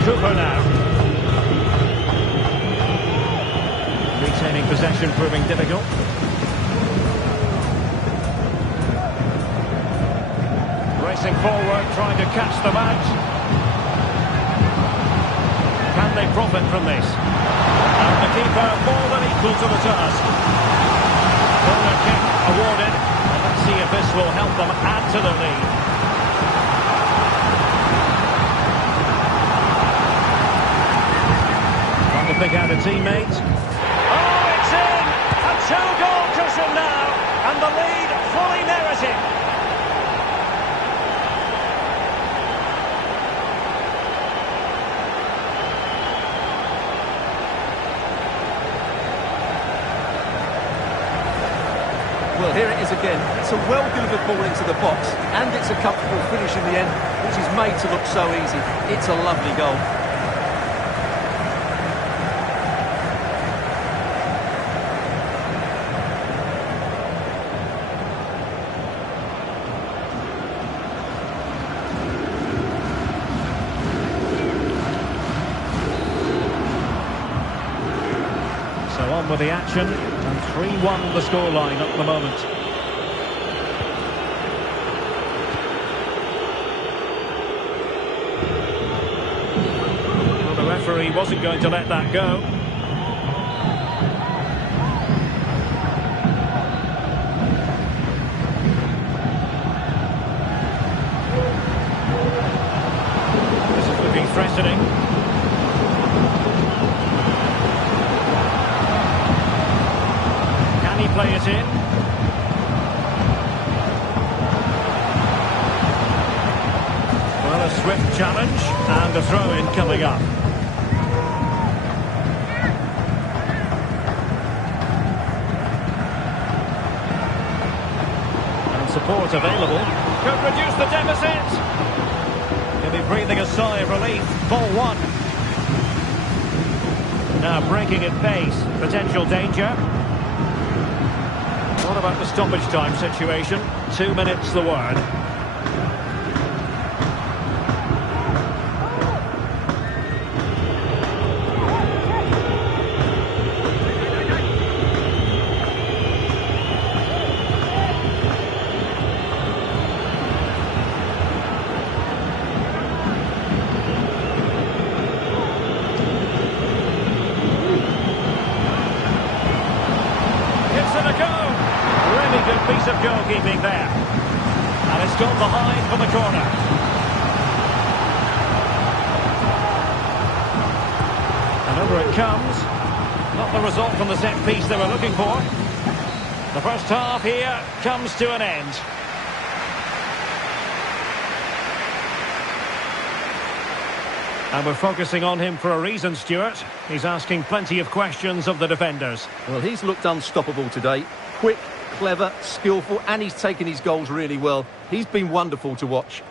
Cooper now. Retaining possession proving difficult. Racing forward, trying to catch them out. Can they profit from this? And the keeper more than equal to the task. Corner kick awarded. And let's see if this will help them add to the lead. Trying to pick out a teammate. Oh, it's in! A two-goal cushion now. And the lead fully merited. Well, here it is again. It's a well-delivered ball into the box, and it's a comfortable finish in the end, which is made to look so easy. It's a lovely goal. So on with the action, and 3-1 the scoreline at the moment. Well, the referee wasn't going to let that go. This is looking threatening. Play it in. Well, a swift challenge and a throw-in coming up. And support available. Could reduce the deficit. He'll be breathing a sigh of relief. Ball one. Now breaking at pace. Potential danger. What about the stoppage time situation? 2 minutes the word. Gives it a go. Really good piece of goalkeeping there. And it's gone behind for the corner. And over it comes. Not the result from the set piece they were looking for. The first half here comes to an end. And we're focusing on him for a reason, Stuart. He's asking plenty of questions of the defenders. Well, he's looked unstoppable today. Quick, clever, skillful, and he's taken his goals really well. He's been wonderful to watch.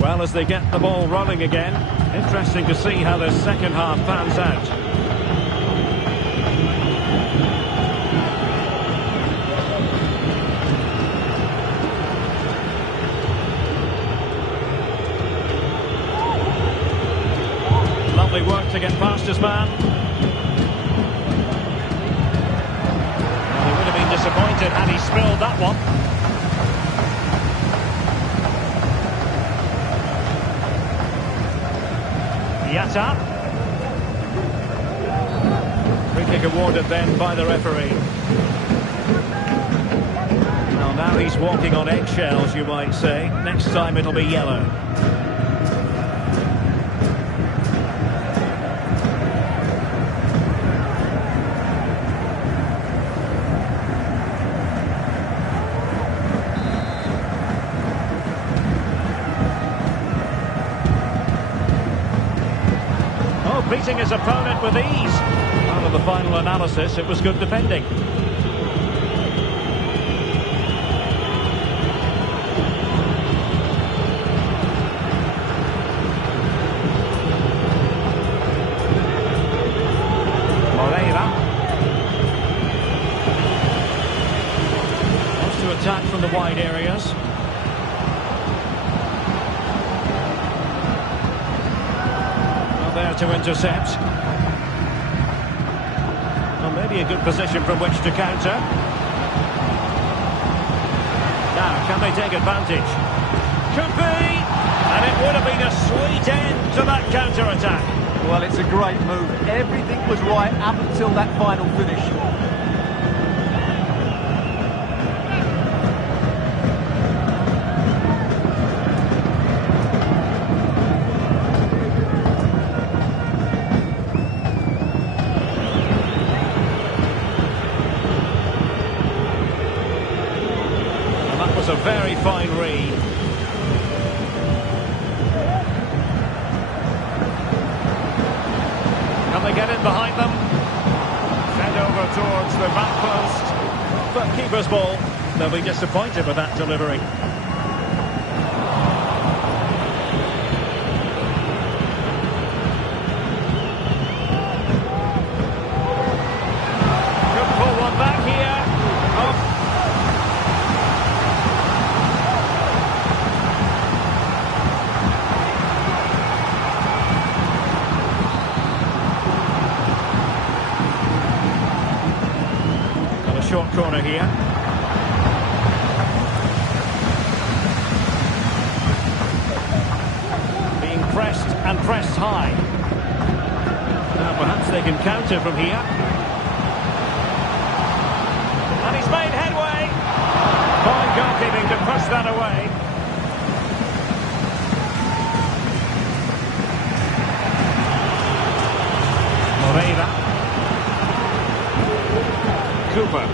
Well, as they get the ball rolling again, interesting to see how the second half pans out. Hardly worked to get past his man. Well, he would have been disappointed had he spilled that one. Yatta. Free kick awarded then by the referee. Well, now he's walking on eggshells, you might say. Next time it'll be yellow. Beating his opponent with ease. Out of the final analysis, it was good defending. Oradea wants to attack from the wide areas. There to intercept. Well, maybe a good position from which to counter. Now, can they take advantage? Could be! And it would have been a sweet end to that counter-attack. Well, it's a great move. Everything was right up until that final finish. A very fine read. Can they get in behind them? Send over towards the back post. But keeper's ball. They'll be disappointed with that delivery. Could pull one back here. Oh. Short corner here. Being pressed and pressed high. Now perhaps they can counter from here. And he's made headway. Fine goalkeeping to push that away. Oradea. Cooper.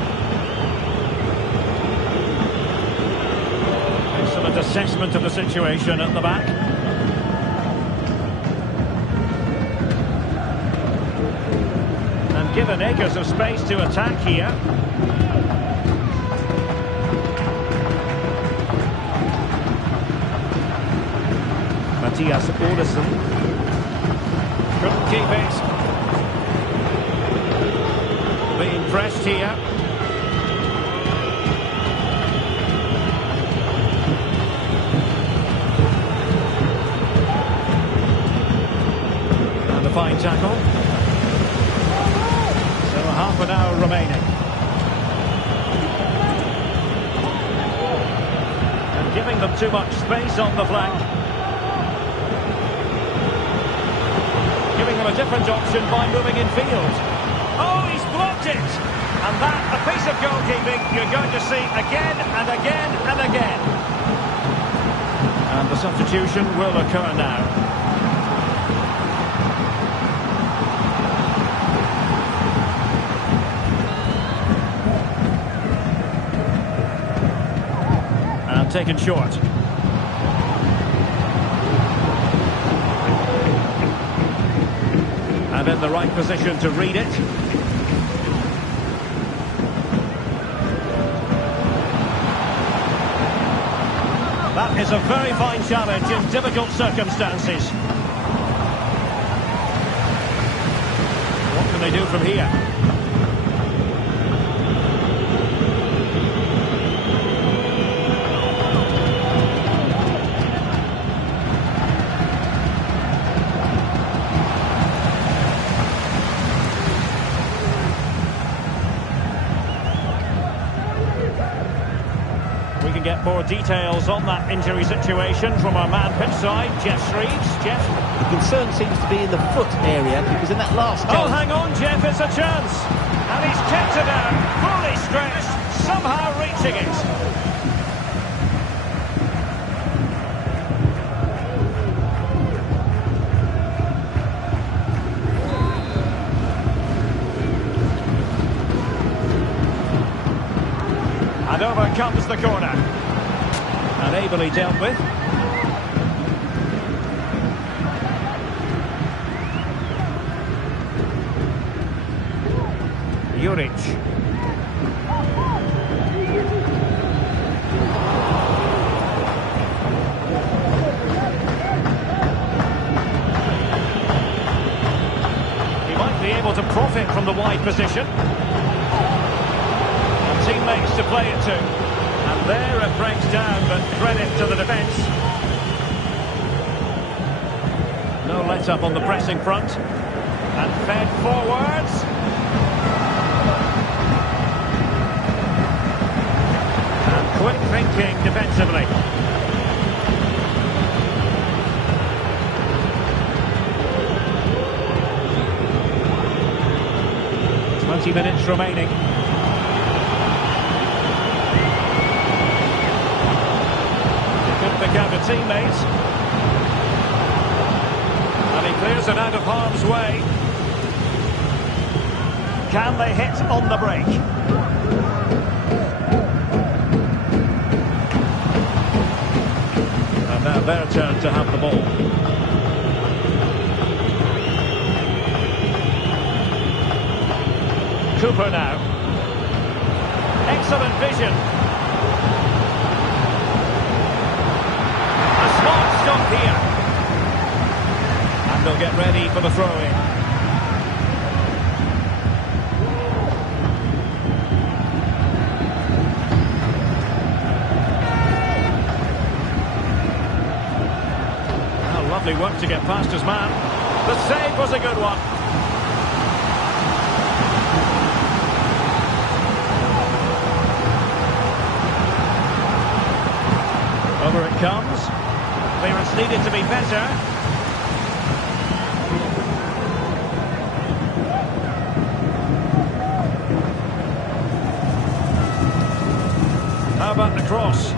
Excellent assessment of the situation at the back. And given acres of space to attack here. Matthias Olesen. Couldn't keep it. Being pressed here. And a fine tackle. So half an hour remaining. And giving them too much space on the flank. Giving them a different option by moving in field. Oh, he's blocked it! And that, a piece of goalkeeping you're going to see again and again and again. And the substitution will occur now. And taken short. And in the right position to read it. That is a very fine challenge in difficult circumstances. What can they do from here? We can get more details on that injury situation from our man pitchside, Jeff Shreves. Jeff? The concern seems to be in the foot area, because in that last Oh, chance... hang on, Jeff, it's a chance. And he's kept it out, fully stretched, somehow reaching it. And over comes the corner. And ably dealt with. Juric. He might be able to profit from the wide position. Teammates to play it to, and there it breaks down, but credit to the defence. No let up on the pressing front, and fed forwards. And quick thinking defensively. Minutes remaining. Pick out the teammates, and he clears it out of harm's way. Can they hit on the break? And now their turn to have the ball. Cooper now. Excellent vision. Stop here. And they'll get ready for the throw-in. Oh, lovely work to get past his man. The save was a good one. Over it comes. Clearance needed to be better. How about the cross?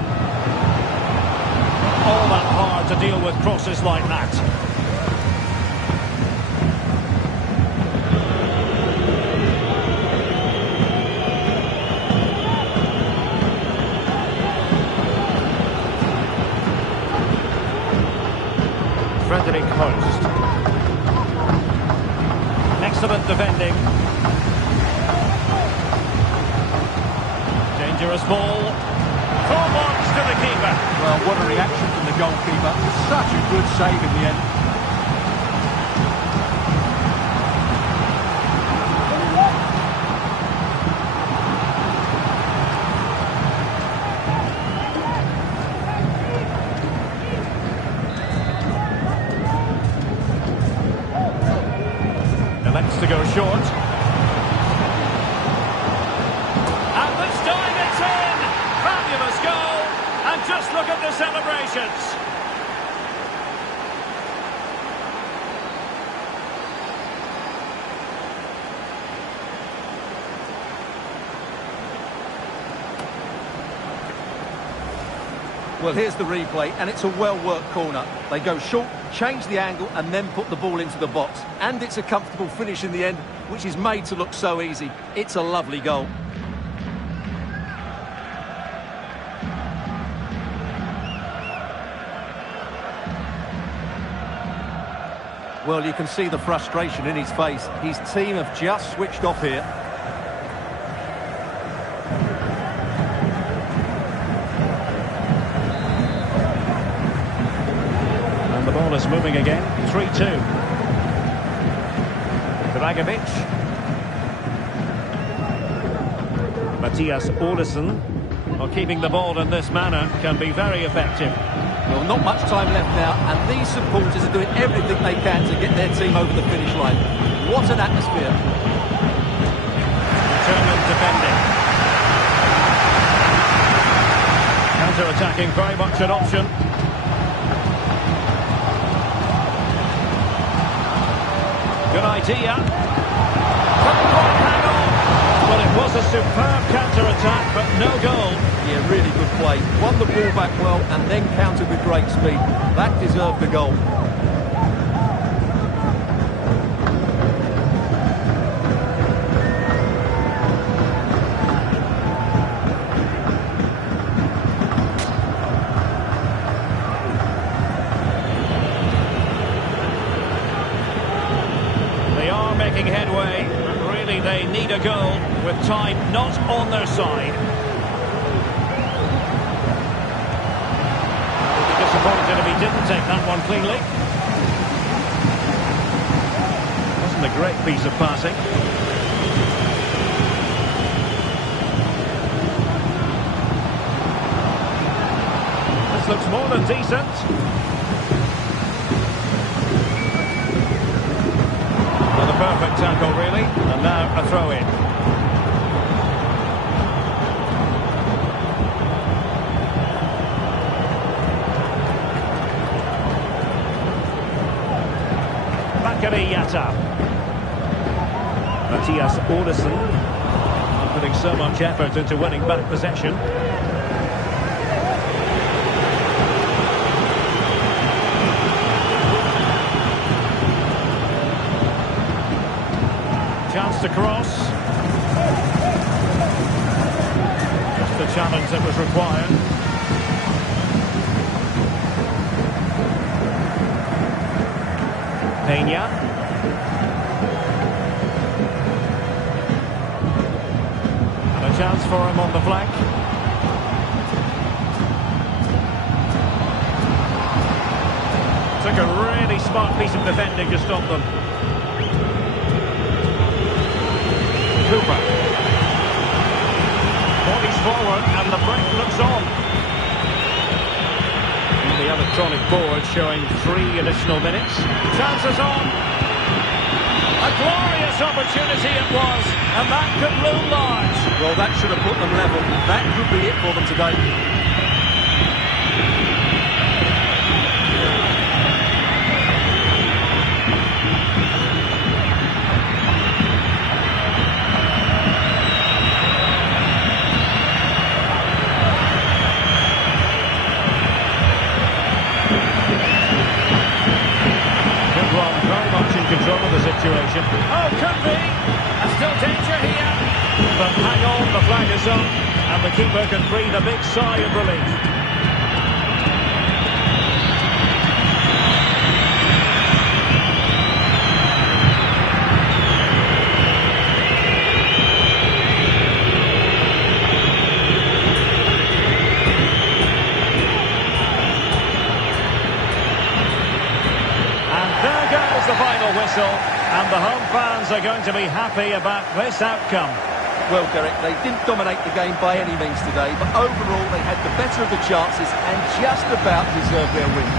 All that hard to deal with crosses like that. Host. Excellent defending. Dangerous ball. Full marks to the keeper. Well, what a reaction from the goalkeeper. Such a good save in the end. To go short. And this time it's in! Fabulous goal! And just look at the celebrations! Well, here's the replay, and it's a well-worked corner. They go short, change the angle, and then put the ball into the box. And it's a comfortable finish in the end, which is made to look so easy. It's a lovely goal. Well, you can see the frustration in his face. His team have just switched off here. Ball is moving again, 3-2. Dragovic. Matthias Olesen. Well, keeping the ball in this manner can be very effective. Well, not much time left now, and these supporters are doing everything they can to get their team over the finish line. What an atmosphere. Determined defending. Counter-attacking, very much an option. Good idea. Couldn't quite hang on. Well, it was a superb counter-attack, but no goal. Yeah, really good play. Won the ball back well and then countered with great speed. That deserved the goal. Making headway, and really they need a goal with time not on their side. They'll be disappointed if he didn't take that one cleanly. Wasn't a great piece of passing. This looks more than decent. Perfect tackle, really, and now a throw-in. Bakary Yatta. Matthias Olesen putting so much effort into winning back possession. Chance to cross. Just the challenge that was required. Peña. And a chance for him on the flank. Took a really smart piece of defending to stop them. Cooper. Bodies forward and the break looks on. And the electronic board showing 3 additional minutes. Chances on. A glorious opportunity it was, and that could loom large. Well, that should have put them level. That could be it for them today. Control of the situation. Oh, could be. And still danger here. But hang on, the flag is up, and the keeper can breathe a big sigh of relief. The final whistle, and the home fans are going to be happy about this outcome. Well, Derek, they didn't dominate the game by any means today, but overall they had the better of the chances and just about deserved their win.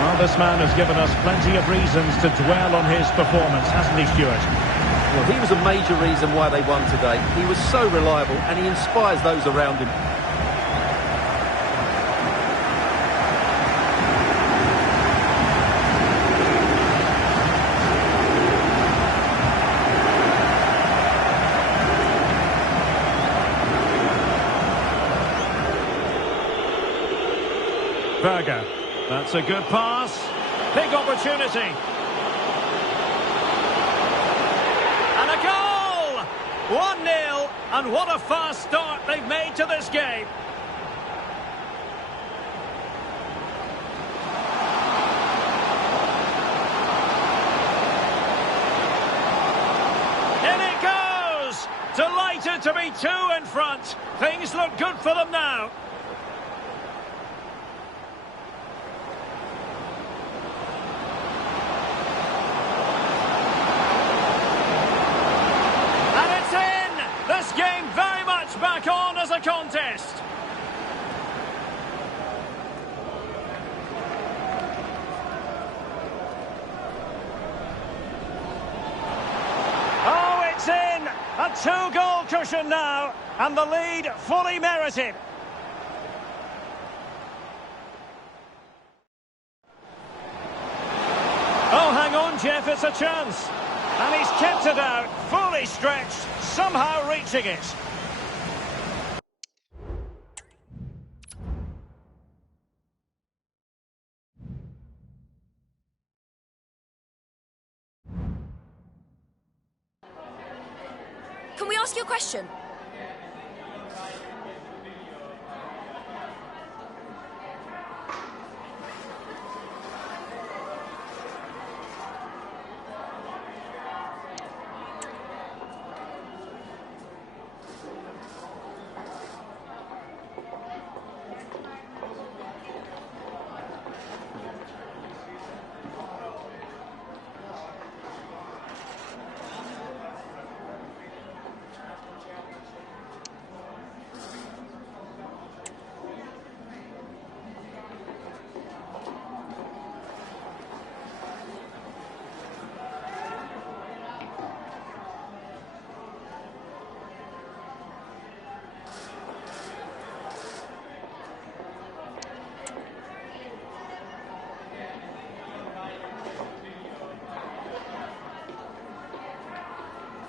Well, this man has given us plenty of reasons to dwell on his performance, hasn't he, Stuart? Well, he was a major reason why they won today. He was so reliable and he inspires those around him. Berger. That's a good pass. Big opportunity. And a goal! 1-0. And what a fast start they've made to this game. In it goes! Delighted to be 2 in front. Things look good for them now. Back on as a contest. Oh, it's in! A 2-goal cushion possession now, and the lead fully merited. Oh, hang on, Jeff, it's a chance. And he's kept it out, fully stretched, somehow reaching it. Can we ask you a question?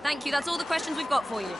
Thank you, that's all the questions we've got for you.